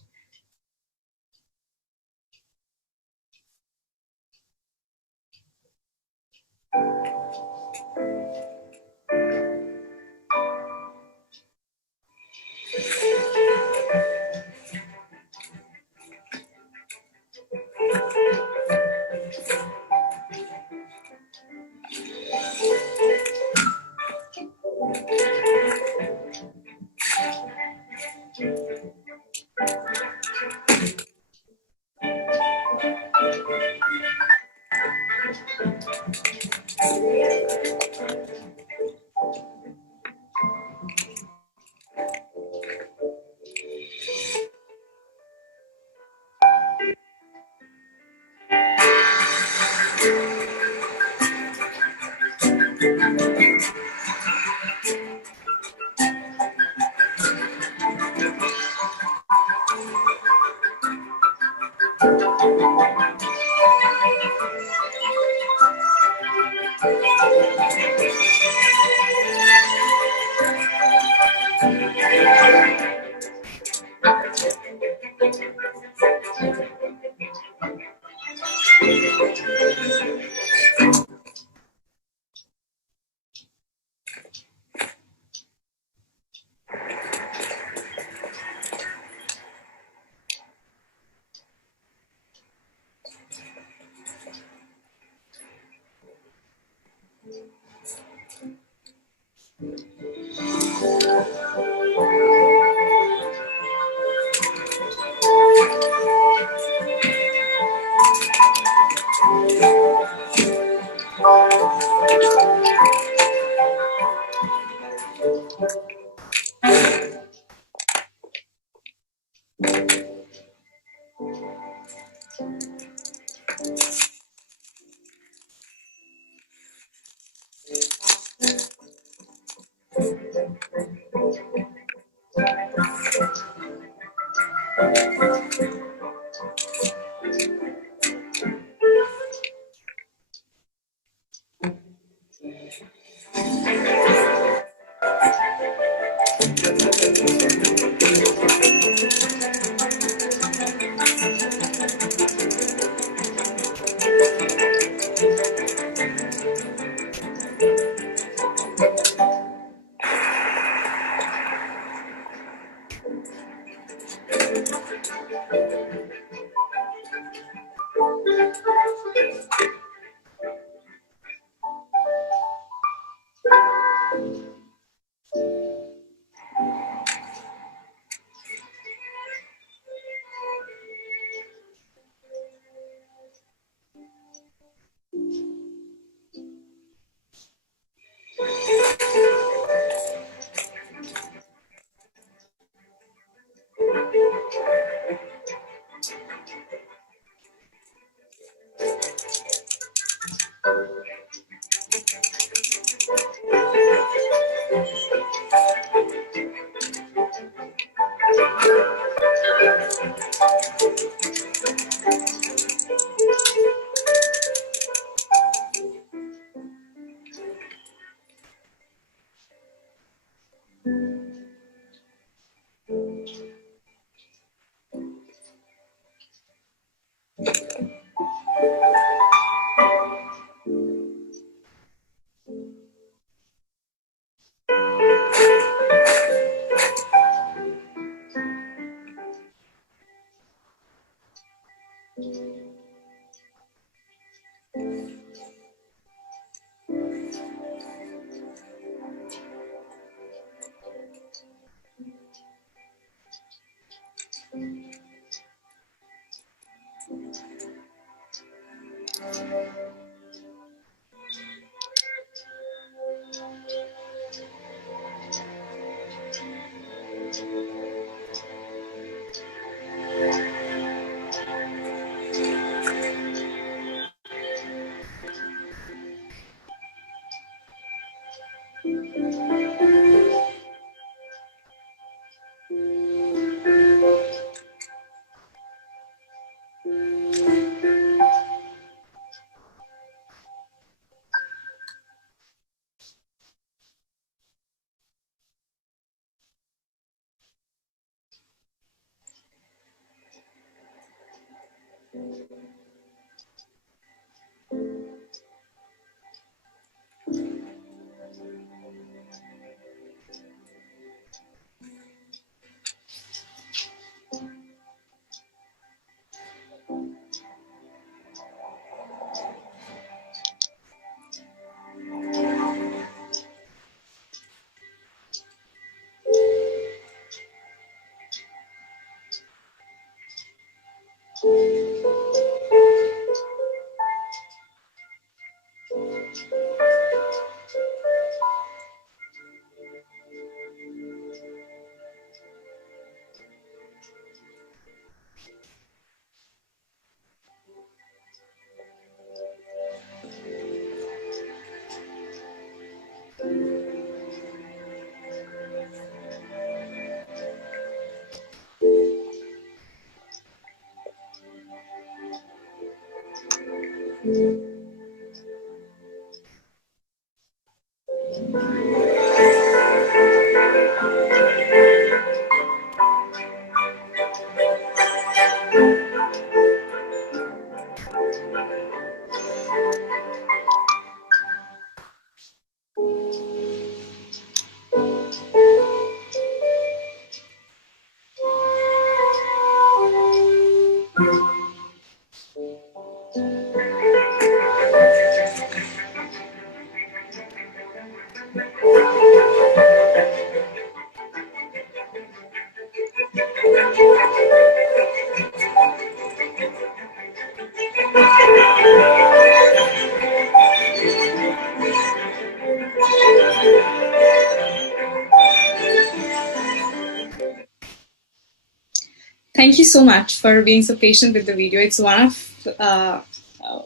Thank you so much for being so patient with the video. It's one of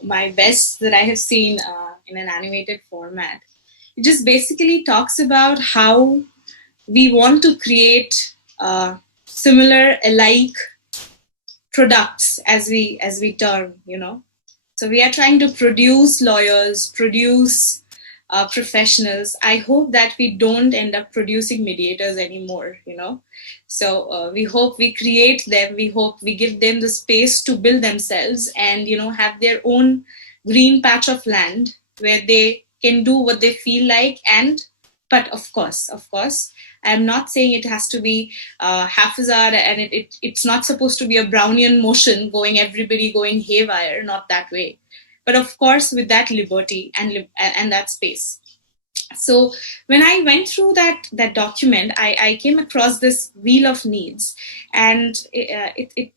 my best that I have seen in an animated format. It just basically talks about how we want to create similar, alike products as we term, So we are trying to produce lawyers, produce professionals. I hope that we don't end up producing mediators anymore, So we hope we create them. We hope we give them the space to build themselves and, have their own green patch of land where they can do what they feel like. But of course, I'm not saying it has to be haphazard and it's not supposed to be a Brownian motion everybody going haywire, not that way. But of course, with that liberty and that space. So when I went through that document, I came across this wheel of needs, and it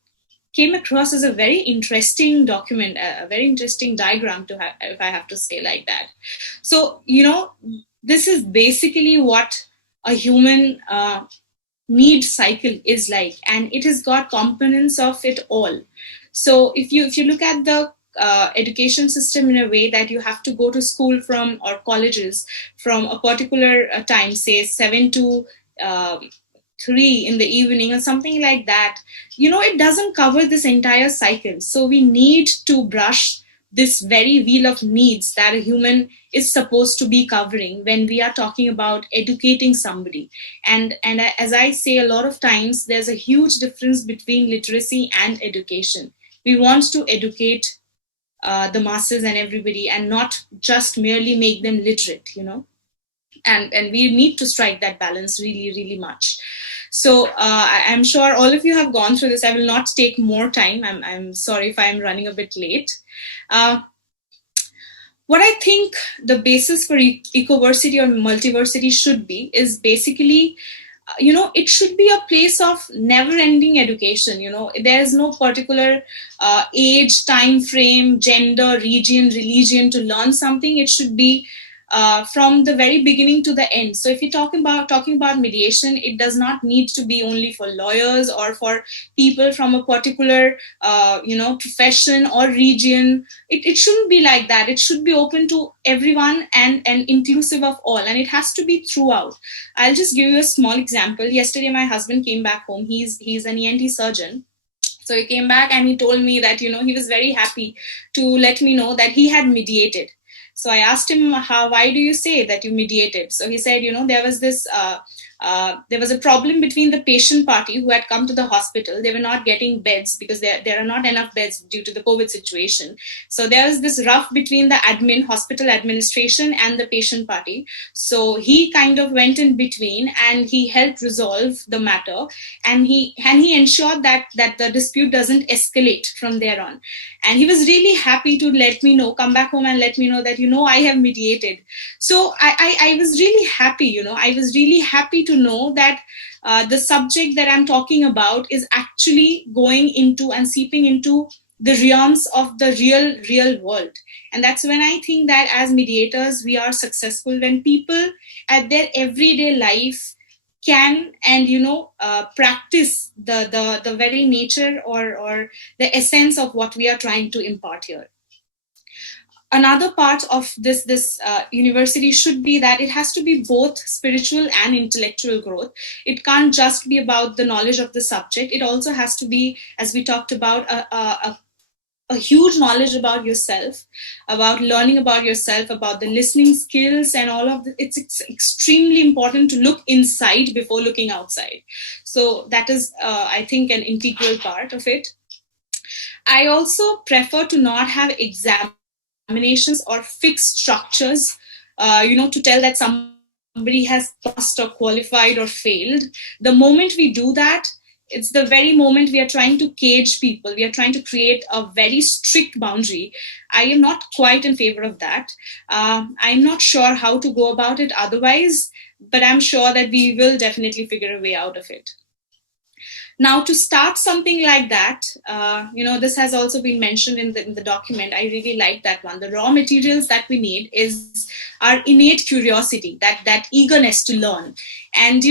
came across as a very interesting document, a very interesting diagram to have, if I have to say like that. So, this is basically what a human need cycle is like, and it has got components of it all. So if you look at the education system in a way that you have to go to school or colleges from a particular time, say 7 to 3 in the evening or something like that, it doesn't cover this entire cycle. So we need to brush this very wheel of needs that a human is supposed to be covering when we are talking about educating somebody. And as I say, a lot of times there's a huge difference between literacy and education. We want to educate the masses and everybody, and not just merely make them literate, and we need to strike that balance really, really much. So I'm sure all of you have gone through this. I will not take more time. I'm sorry if I'm running a bit late. What I think the basis for Ecoversity or Multiversity should be is basically, it should be a place of never-ending education. There's no particular age, time frame, gender, region, religion to learn something. It should be from the very beginning to the end. So if you're talking about mediation, it does not need to be only for lawyers or for people from a particular profession or region. It shouldn't be like that. It should be open to everyone and inclusive of all, and it has to be throughout. I'll just give you a small example. Yesterday my husband came back home. He's an ENT surgeon. So he came back and he told me that, he was very happy to let me know that he had mediated. So I asked him, why do you say that you mediated? So he said, there was this, there was a problem between the patient party who had come to the hospital. They were not getting beds because there are not enough beds due to the COVID situation. So there was this rough between the hospital administration and the patient party. So he kind of went in between and he helped resolve the matter, and he ensured that the dispute doesn't escalate from there on. And he was really happy to let me know, come back home and let me know that, I have mediated. So I was really happy, I was really happy to know that the subject that I'm talking about is actually going into and seeping into the realms of the real world. And that's when I think that as mediators, we are successful, when people at their everyday life can and practice the very nature or the essence of what we are trying to impart here. Another part of this university should be that it has to be both spiritual and intellectual growth. It can't just be about the knowledge of the subject. It also has to be, as we talked about, a huge knowledge about yourself, about learning about yourself, about the listening skills and all of it's extremely important to look inside before looking outside. So that is, I think, an integral part of it. I also prefer to not have examinations or fixed structures, to tell that somebody has passed or qualified or failed. The moment we do that, it's the very moment we are trying to cage people. We are trying to create a very strict boundary. I am not quite in favor of that. I'm not sure how to go about it otherwise, but I'm sure that we will definitely figure a way out of it. Now, to start something like that, this has also been mentioned in the document. I really like that one. The raw materials that we need is our innate curiosity, that eagerness to learn. And,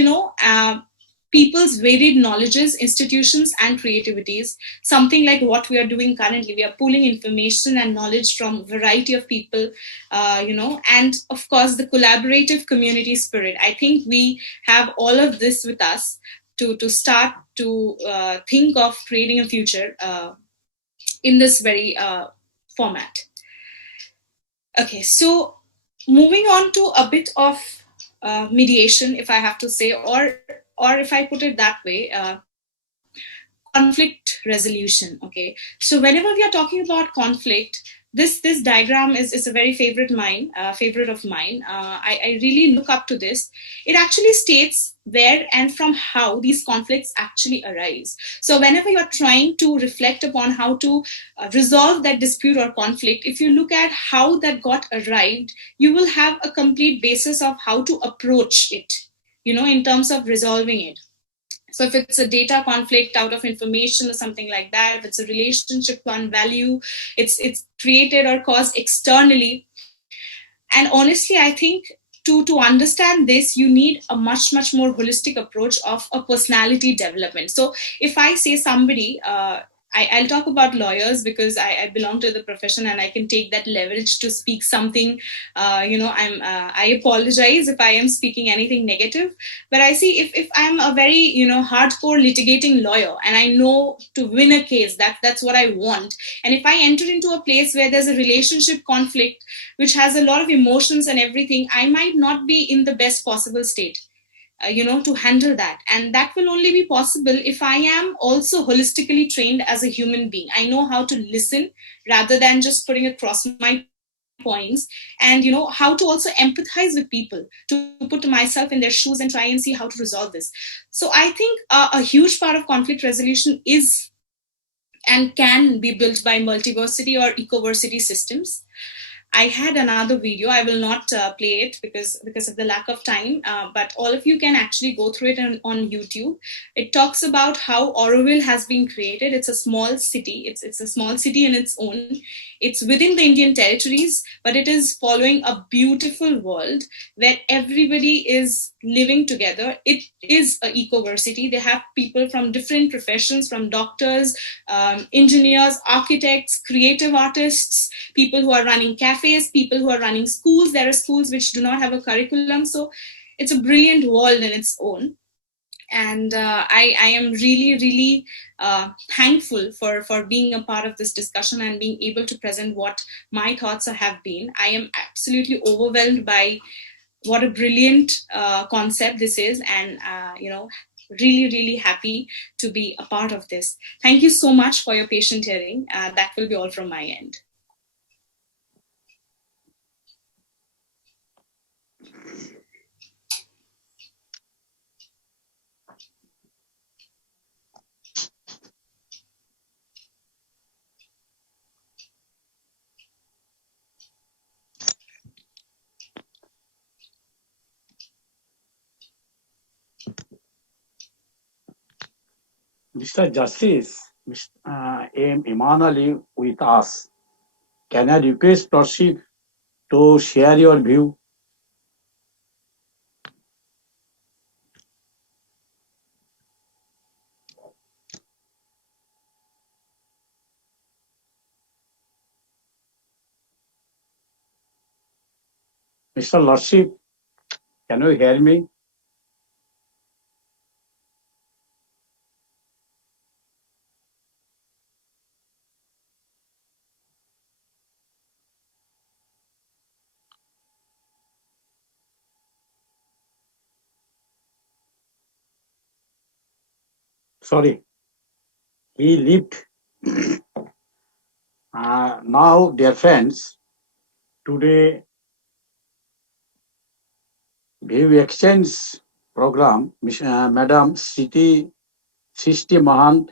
people's varied knowledges, institutions, and creativities, something like what we are doing currently. We are pulling information and knowledge from a variety of people, and of course, the collaborative community spirit. I think we have all of this with us to start to think of creating a future in this very format. Okay, so moving on to a bit of mediation, if I have to say, or if I put it that way, conflict resolution. Okay, so whenever we are talking about conflict, this diagram is a very favorite of mine. I really look up to this. It actually states where and from how these conflicts actually arise. So whenever you're trying to reflect upon how to resolve that dispute or conflict, if you look at how that got arrived, you will have a complete basis of how to approach it, in terms of resolving it. So if it's a data conflict out of information or something like that, if it's a relationship on value, it's created or caused externally. And honestly, I think to understand this, you need a much more holistic approach of a personality development. So if I say somebody, I'll talk about lawyers because I belong to the profession and I can take that leverage to speak something. I apologize if I am speaking anything negative, but I see if I'm a very hardcore litigating lawyer and I know to win a case, that's what I want. And if I enter into a place where there's a relationship conflict which has a lot of emotions and everything, I might not be in the best possible state. To handle that. And that will only be possible if I am also holistically trained as a human being. I know how to listen rather than just putting across my points, and how to also empathize with people, to put myself in their shoes and try and see how to resolve this. So I think a huge part of conflict resolution is and can be built by multiversity or ecoversity systems. I had another video. I will not play it because of the lack of time, but all of you can actually go through it on YouTube. It talks about how Auroville has been created. It's a small city. It's a small city in its own. It's within the Indian territories, but it is following a beautiful world where everybody is living together. It is an ecoversity. They have people from different professions, from doctors, engineers, architects, creative artists, people who are running cafes, people who are running schools. There are schools which do not have a curriculum. So it's a brilliant world in its own. And I am really thankful for being a part of this discussion and being able to present what my thoughts have been. I am absolutely overwhelmed by what a brilliant concept this is, and really happy to be a part of this. Thank you so much for your patient hearing. That will be all from my end. Mr. Justice, M. Imanali with us. Can I request proceed to share your view? Mr. Lordship, can you hear me? Sorry, he left. Now, dear friends, today view exchange program, Madam Srishti Mahant,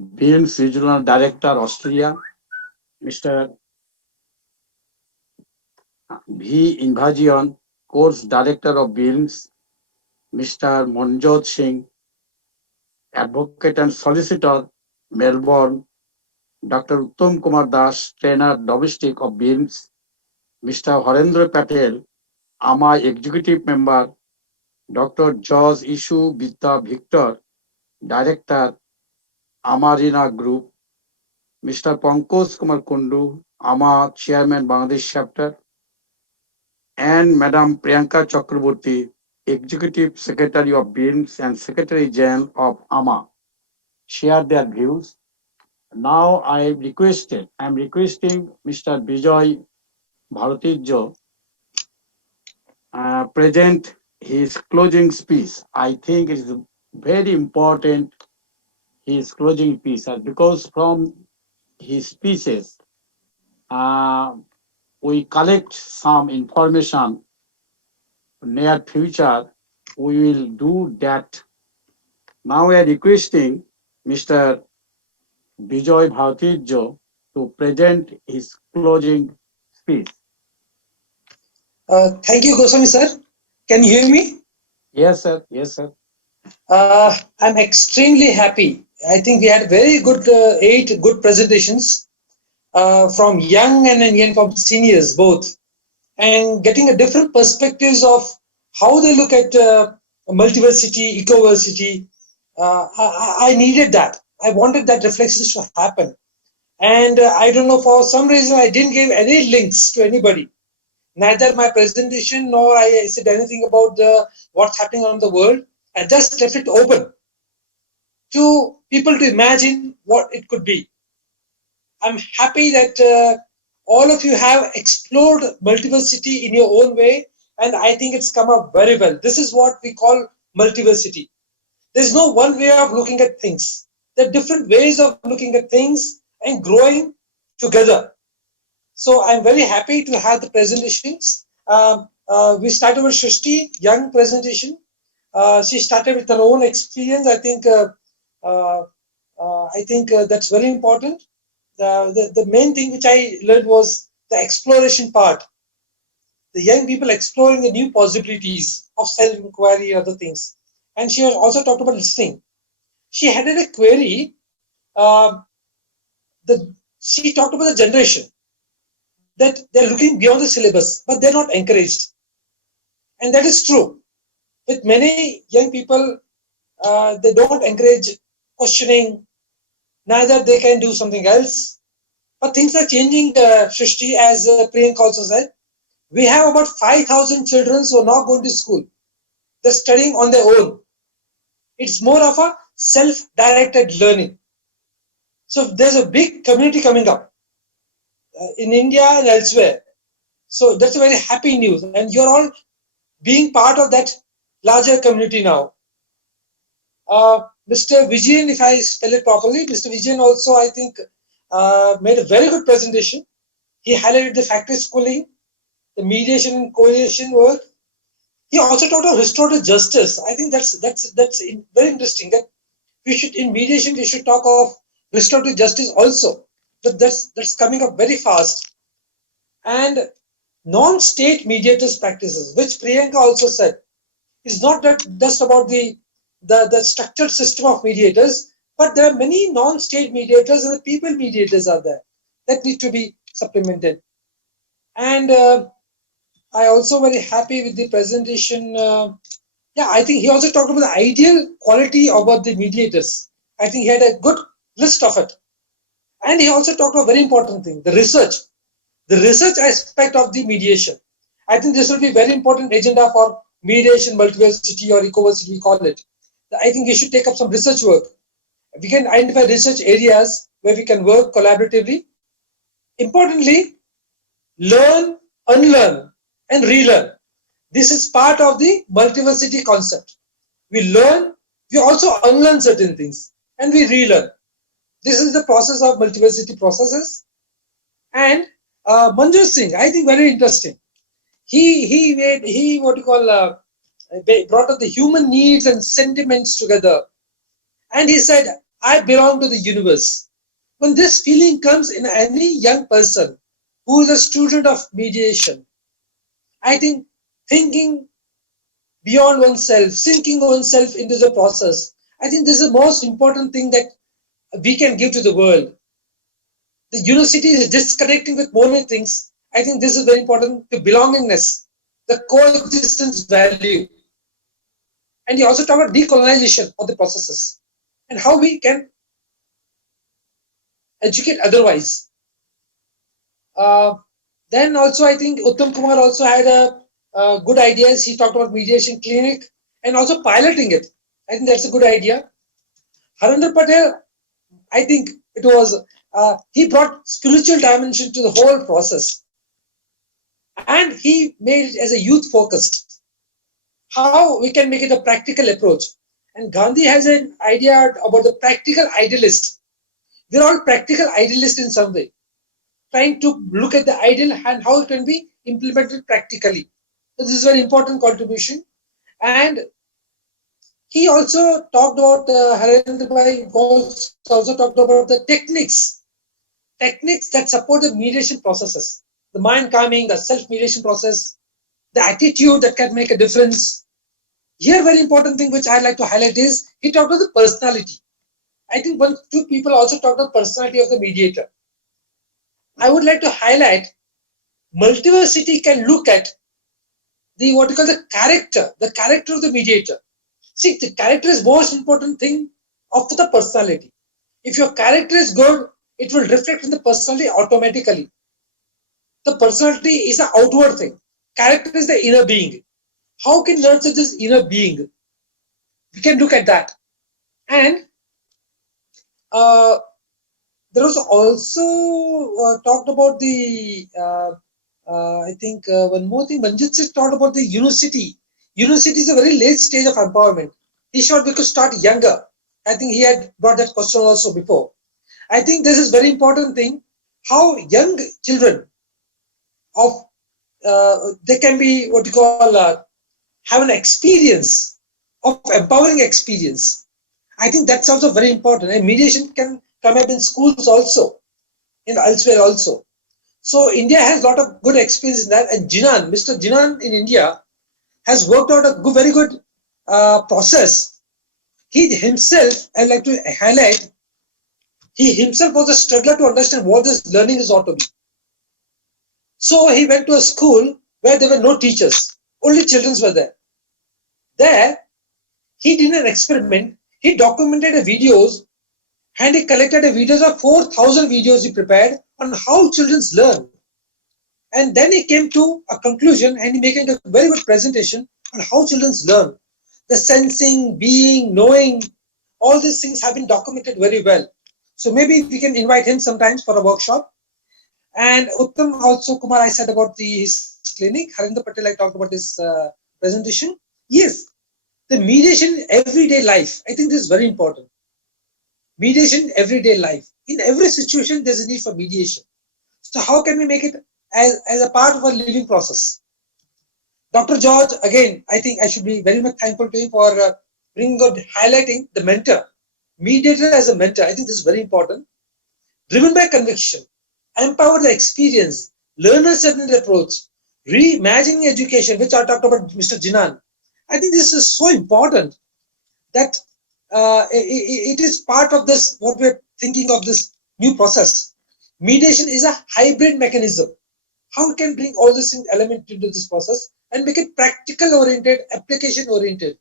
BIMS Regional Director, Australia, Mr. V. Invajian, Course Director of BIMS, Mr. Manjot Singh, Advocate and Solicitor, Melbourne, Dr. Uttam Kumar Das, Trainer Domestic of BIMS, Mr. Harendra Patel, AMA Executive Member, Dr. George Ishu Bitta Victor, Director, Amarina Group, Mr. Pankaj Kumar Kundu, AMA Chairman Bangladesh Chapter, and Madam Priyanka Chakraborty, Executive Secretary of BIMS and Secretary General of AMA, share their views. Now I'm requesting Mr. Bijoy Bharatijo present his closing speech. I think it is very important, his closing speech, because from his speeches, we collect some information. Near future, we will do that. Now we are requesting Mr. Bijoy Bharatijo to present his closing speech. Thank you, Goswami sir. Can you hear me? Yes, sir. Yes, sir. I'm extremely happy. I think we had very good 8 good presentations from young and from seniors both, and getting a different perspectives of how they look at multiversity, ecoversity. I needed that. I wanted that reflections to happen, and I don't know, for some reason I didn't give any links to anybody. Neither my presentation nor I said anything about what's happening around the world. I just left it open to people to imagine what it could be. I'm happy that all of you have explored multiversity in your own way, and I think it's come up very well. This is what we call multiversity. There's no one way of looking at things. There are different ways of looking at things and growing together. So I'm very happy to have the presentations. We started with Srishti, young presentation. She started with her own experience. I think that's very important. The main thing which I learned was the exploration part, the young people exploring the new possibilities of self-inquiry and other things. And she also talked about listening. She had a query. She talked about the generation, that they're looking beyond the syllabus, but they're not encouraged. And that is true. With many young people, they don't encourage questioning, neither they can do something else. But things are changing, Shrishti, as Priyanka also said. We have about 5,000 children who are not going to school. They're studying on their own. It's more of a self-directed learning. So there's a big community coming up in India and elsewhere. So that's a very happy news. And you're all being part of that larger community now. Mr. Vijayan, if I spell it properly, Mr. Vijayan also, I think, made a very good presentation. He highlighted the factory schooling, the mediation and coalition work. He also talked about restorative justice. I think that's very interesting. That we should, in mediation, we should talk of restorative justice also. But that's coming up very fast. And non-state mediators practices, which Priyanka also said, is not just about the structured system of mediators, but there are many non-state mediators and the people mediators are there that need to be supplemented. And I also very happy with the presentation. I think he also talked about the ideal quality about the mediators. I think he had a good list of it. And he also talked about a very important thing, the research aspect of the mediation. I think this will be a very important agenda for mediation, multiversity or ecoversity, we call it. I think we should take up some research work. We can identify research areas where we can work collaboratively. Importantly, learn, unlearn, and relearn. This is part of the multiversity concept. We learn, we also unlearn certain things, and we relearn. This is the process of multiversity processes. And Manju Singh, I think very interesting. He brought up the human needs and sentiments together. And he said, I belong to the universe. When this feeling comes in any young person who is a student of mediation, I think thinking beyond oneself, sinking oneself into the process, I think this is the most important thing that we can give to the world. The university is disconnecting with more things. I think this is very important to belongingness, the coexistence value. And he also talked about decolonization of the processes and how we can educate otherwise. Then also I think Uttam Kumar also had a good ideas. He talked about mediation clinic and also piloting it. I think that's a good idea. Harinder Patel, I think it was, he brought spiritual dimension to the whole process. And he made it as a youth focused. How we can make it a practical approach. And Gandhi has an idea about the practical idealist. We're all practical idealists in some way, trying to look at the ideal and how it can be implemented practically. So this is a very important contribution. And he also talked about, Harinder Bhai also talked about the techniques that support the mediation processes, the mind calming, the self-mediation process, the attitude that can make a difference. Here, very important thing which I'd like to highlight is, he talked about the personality. I think two people also talked about the personality of the mediator. I would like to highlight, multiversity can look at the character of the mediator. See, the character is most important thing of the personality. If your character is good, it will reflect in the personality automatically. The personality is an outward thing. Character is the inner being. How can nurture this inner being? We can look at that. And there was also talked about the, I think one more thing, Manjit Singh talked about the university. University is a very late stage of empowerment. He should we could start younger. I think he had brought that question also before. I think this is very important thing, how young children they can be have an experience of empowering experience. I think that's also very important. And mediation can come up in schools also, in elsewhere also. So India has a lot of good experience in that. And Jinan, Mr. Jinan in India has worked out a very good process. He himself, I'd like to highlight, he himself was a struggler to understand what this learning is ought to be. So he went to a school where there were no teachers, only children were there. There, he did an experiment. He documented the videos and he collected the videos of 4,000 videos he prepared on how children learn. And then he came to a conclusion and he made a very good presentation on how children learn. The sensing, being, knowing, all these things have been documented very well. So maybe we can invite him sometimes for a workshop. And Uttam also, Kumar, I said about his clinic. Harinder Patel, I talked about his presentation. Yes, the mediation in everyday life, I think this is very important. Mediation in everyday life. In every situation, there's a need for mediation. So how can we make it as a part of our living process? Dr. George, again, I think I should be very much thankful to him for highlighting the mentor. Mediator as a mentor, I think this is very important. Driven by conviction, empower the experience, learner-centered approach, reimagining education, which I talked about Mr. Jinan. I think this is so important that it is part of this, what we're thinking of this new process. Mediation is a hybrid mechanism. How we can bring all these elements into this process and make it practical oriented, application oriented.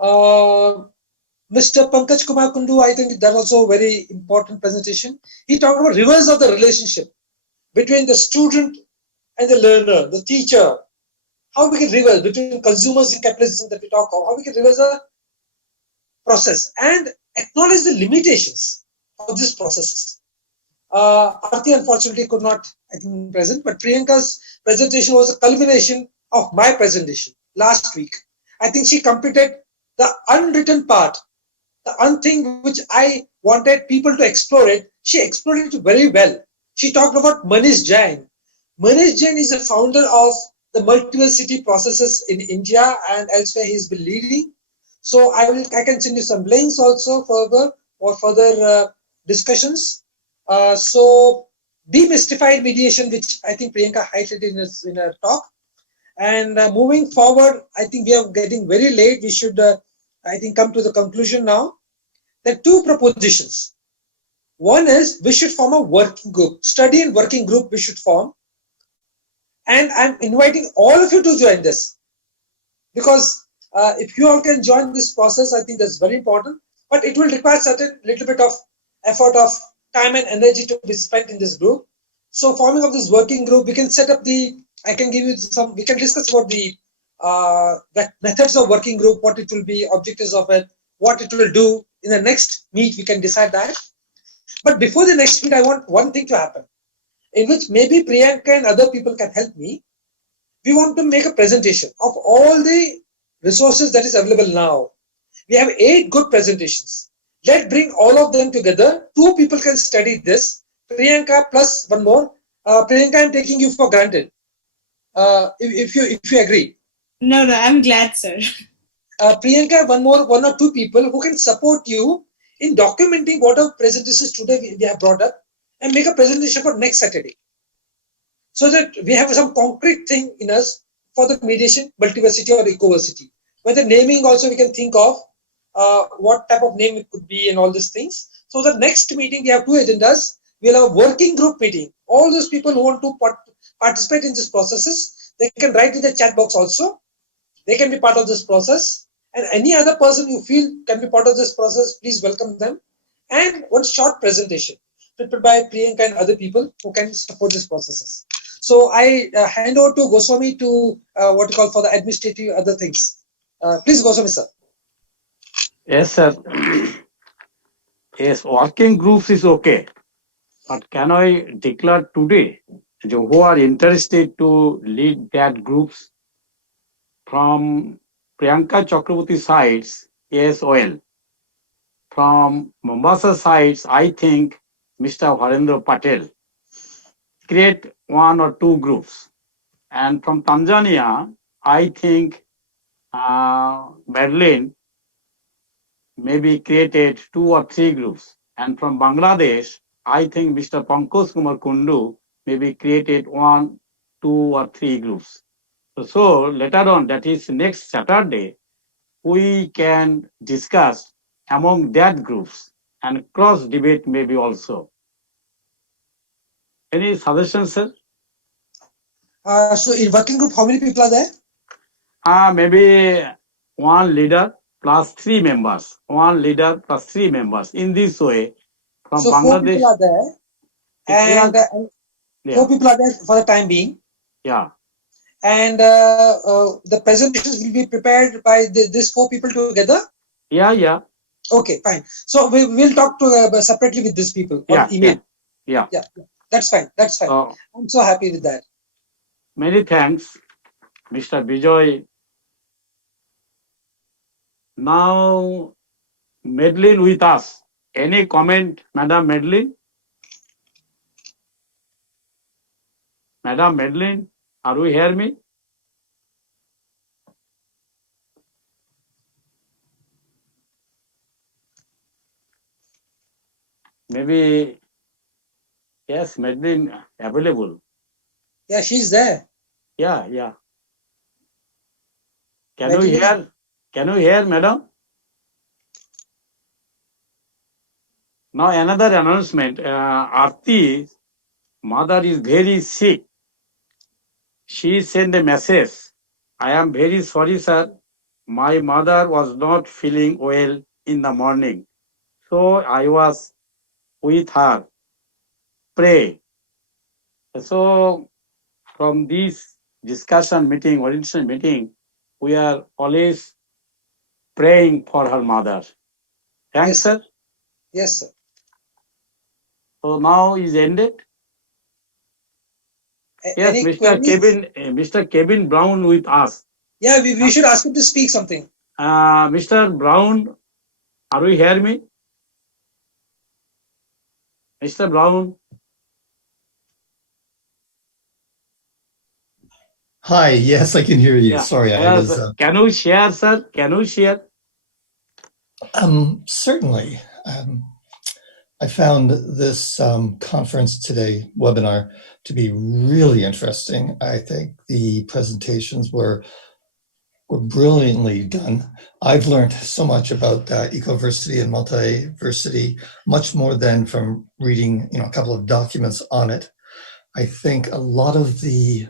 Mr. Pankaj Kumar Kundu, I think that was also a very important presentation. He talked about reverse of the relationship between the student and the learner, the teacher. How we can reverse between consumers and capitalism that we talk of. How we can reverse the process and acknowledge the limitations of this process. Aarti unfortunately could not, I think, be present, but Priyanka's presentation was a culmination of my presentation last week. I think she completed the unwritten part, the unthing which I wanted people to explore it. She explored it very well. She talked about Manish Jain. Manish Jain is the founder of the Multiversity processes in India and elsewhere he's been leading. So I can send you some links also further or further discussions. So demystified mediation, which I think Priyanka highlighted in her talk. And moving forward, I think we are getting very late. We should, I think, come to the conclusion now. There are two propositions. One is we should form a working group, study and working group we should form. And I'm inviting all of you to join this. Because if you all can join this process, I think that's very important. But it will require certain little bit of effort of time and energy to be spent in this group. So forming of this working group, we can set up I can give you some, we can discuss about the methods of working group, what it will be, objectives of it, what it will do. In the next meet, we can decide that. But before the next meet, I want one thing to happen, in which maybe Priyanka and other people can help me. We want to make a presentation of all the resources that is available now. We have 8 good presentations. Let's bring all of them together. 2 people can study this. Priyanka plus one more. Priyanka, I'm taking you for granted. If you agree. No, I'm glad, sir. Priyanka, one or two people who can support you in documenting whatever presentations today we have brought up and make a presentation for next Saturday. So that we have some concrete thing in us for the mediation, multiversity or ecoversity. Whether naming also we can think of what type of name it could be and all these things. So the next meeting, we have 2 agendas. We'll have a working group meeting. All those people who want to participate in these processes, they can write in the chat box also. They can be part of this process. And any other person you feel can be part of this process, please welcome them. And one short presentation prepared by Priyanka and other people who can support these processes. So I hand over to Goswami to what you call for the administrative other things. Please, Goswami sir. Yes, sir. Yes, working groups is okay. But can I declare today who are interested to lead that groups from Priyanka Chakraborty sides? Yes, well. From Mombasa sides, I think Mr. Harendra Patel. Create 1 or 2 groups. And from Tanzania, I think Berlin maybe created 2 or 3 groups. And from Bangladesh, I think Mr. Pankaj Kumar Kundu maybe created 1, 2 or 3 groups. So later on, that is next Saturday, we can discuss among that groups and cross debate maybe also. Any suggestions, sir? So in working group, how many people are there? Maybe one leader plus 3 members. One leader plus 3 members. In this way, from So Bangladesh. 4 people are there, and yeah. 4 people are there for the time being. Yeah. And the presentations will be prepared by these 4 people together. Yeah. Okay, fine. So we will talk to separately with these people on email. Yeah. That's fine. I'm so happy with that. Many thanks, Mr. Bijoy. Now, Madeline with us. Any comment, Madam Madeline? Madam Madeline, are you hear me? Maybe, yes, Madeline available. Yeah, she's there. Yeah. Can Madeline. you hear? Can you hear, madam? Now another announcement. Arti's mother is very sick. She sent a message. I am very sorry, sir. My mother was not feeling well in the morning. So I was with her. Pray. So from this discussion meeting, orientation meeting, we are always praying for her mother. Thanks, sir. Yes, sir. So now is ended. Yes, Mr. Kevin Brown with us. Yeah, we should ask him to speak something. Mr. Brown, are you hear me? Mr. Brown. Hi, yes, I can hear you. Yeah. Sorry, Yes. I was. Can you share, sir? Can you share? Certainly. I found this conference today, webinar, to be really interesting. I think the presentations were brilliantly done. I've learned so much about Ecoversity and Multiversity, much more than from reading, a couple of documents on it. I think a lot of the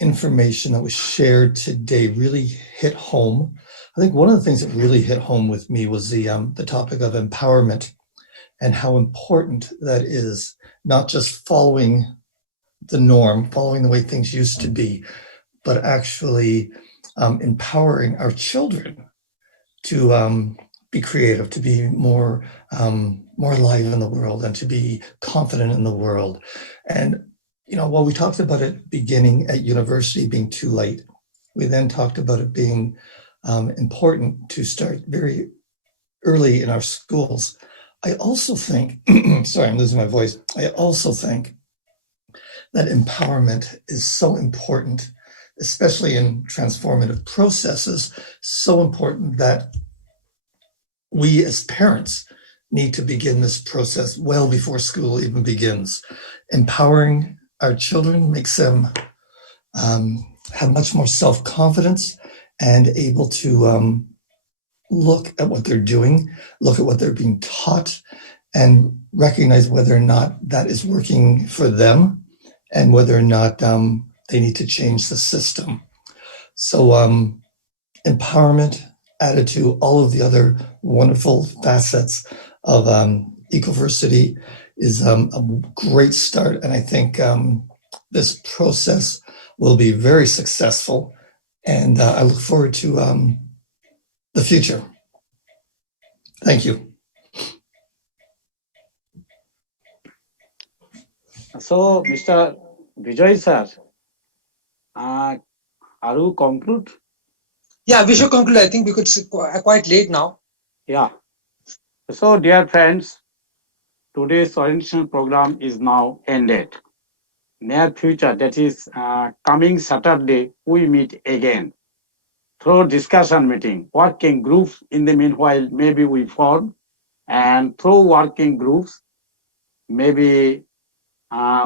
information that was shared today really hit home. I think one of the things that really hit home with me was the topic of empowerment and how important that is, not just following the norm, following the way things used to be, but actually empowering our children to be creative, to be more alive in the world, and to be confident in the world. And while we talked about it beginning at university being too late, we then talked about it being important to start very early in our schools. I also think, sorry, I'm losing my voice. I also think that empowerment is so important, especially in transformative processes, so important that we as parents need to begin this process well before school even begins. Empowering our children makes them have much more self-confidence and able to look at what they're doing, look at what they're being taught, and recognize whether or not that is working for them and whether or not they need to change the system. So empowerment added to all of the other wonderful facets of Ecoversity is a great start. And I think this process will be very successful. And I look forward to the future. Thank you. So, Mr. Vijay sir, are you conclude? Yeah, we should conclude. I think because it's quite late now. Yeah. So, dear friends, today's orientation program is now ended. Near future, that is coming Saturday, we meet again. Through discussion meeting, working groups in the meanwhile, maybe we form, and through working groups, maybe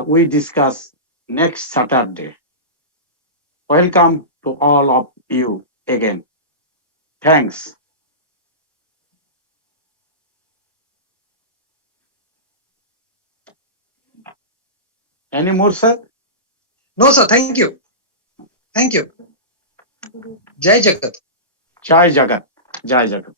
we discuss next Saturday. Welcome to all of you again. Thanks. Any more, sir? No, sir. Thank you. Thank you. Jai Jagat. Jai Jagat. Jai Jagat.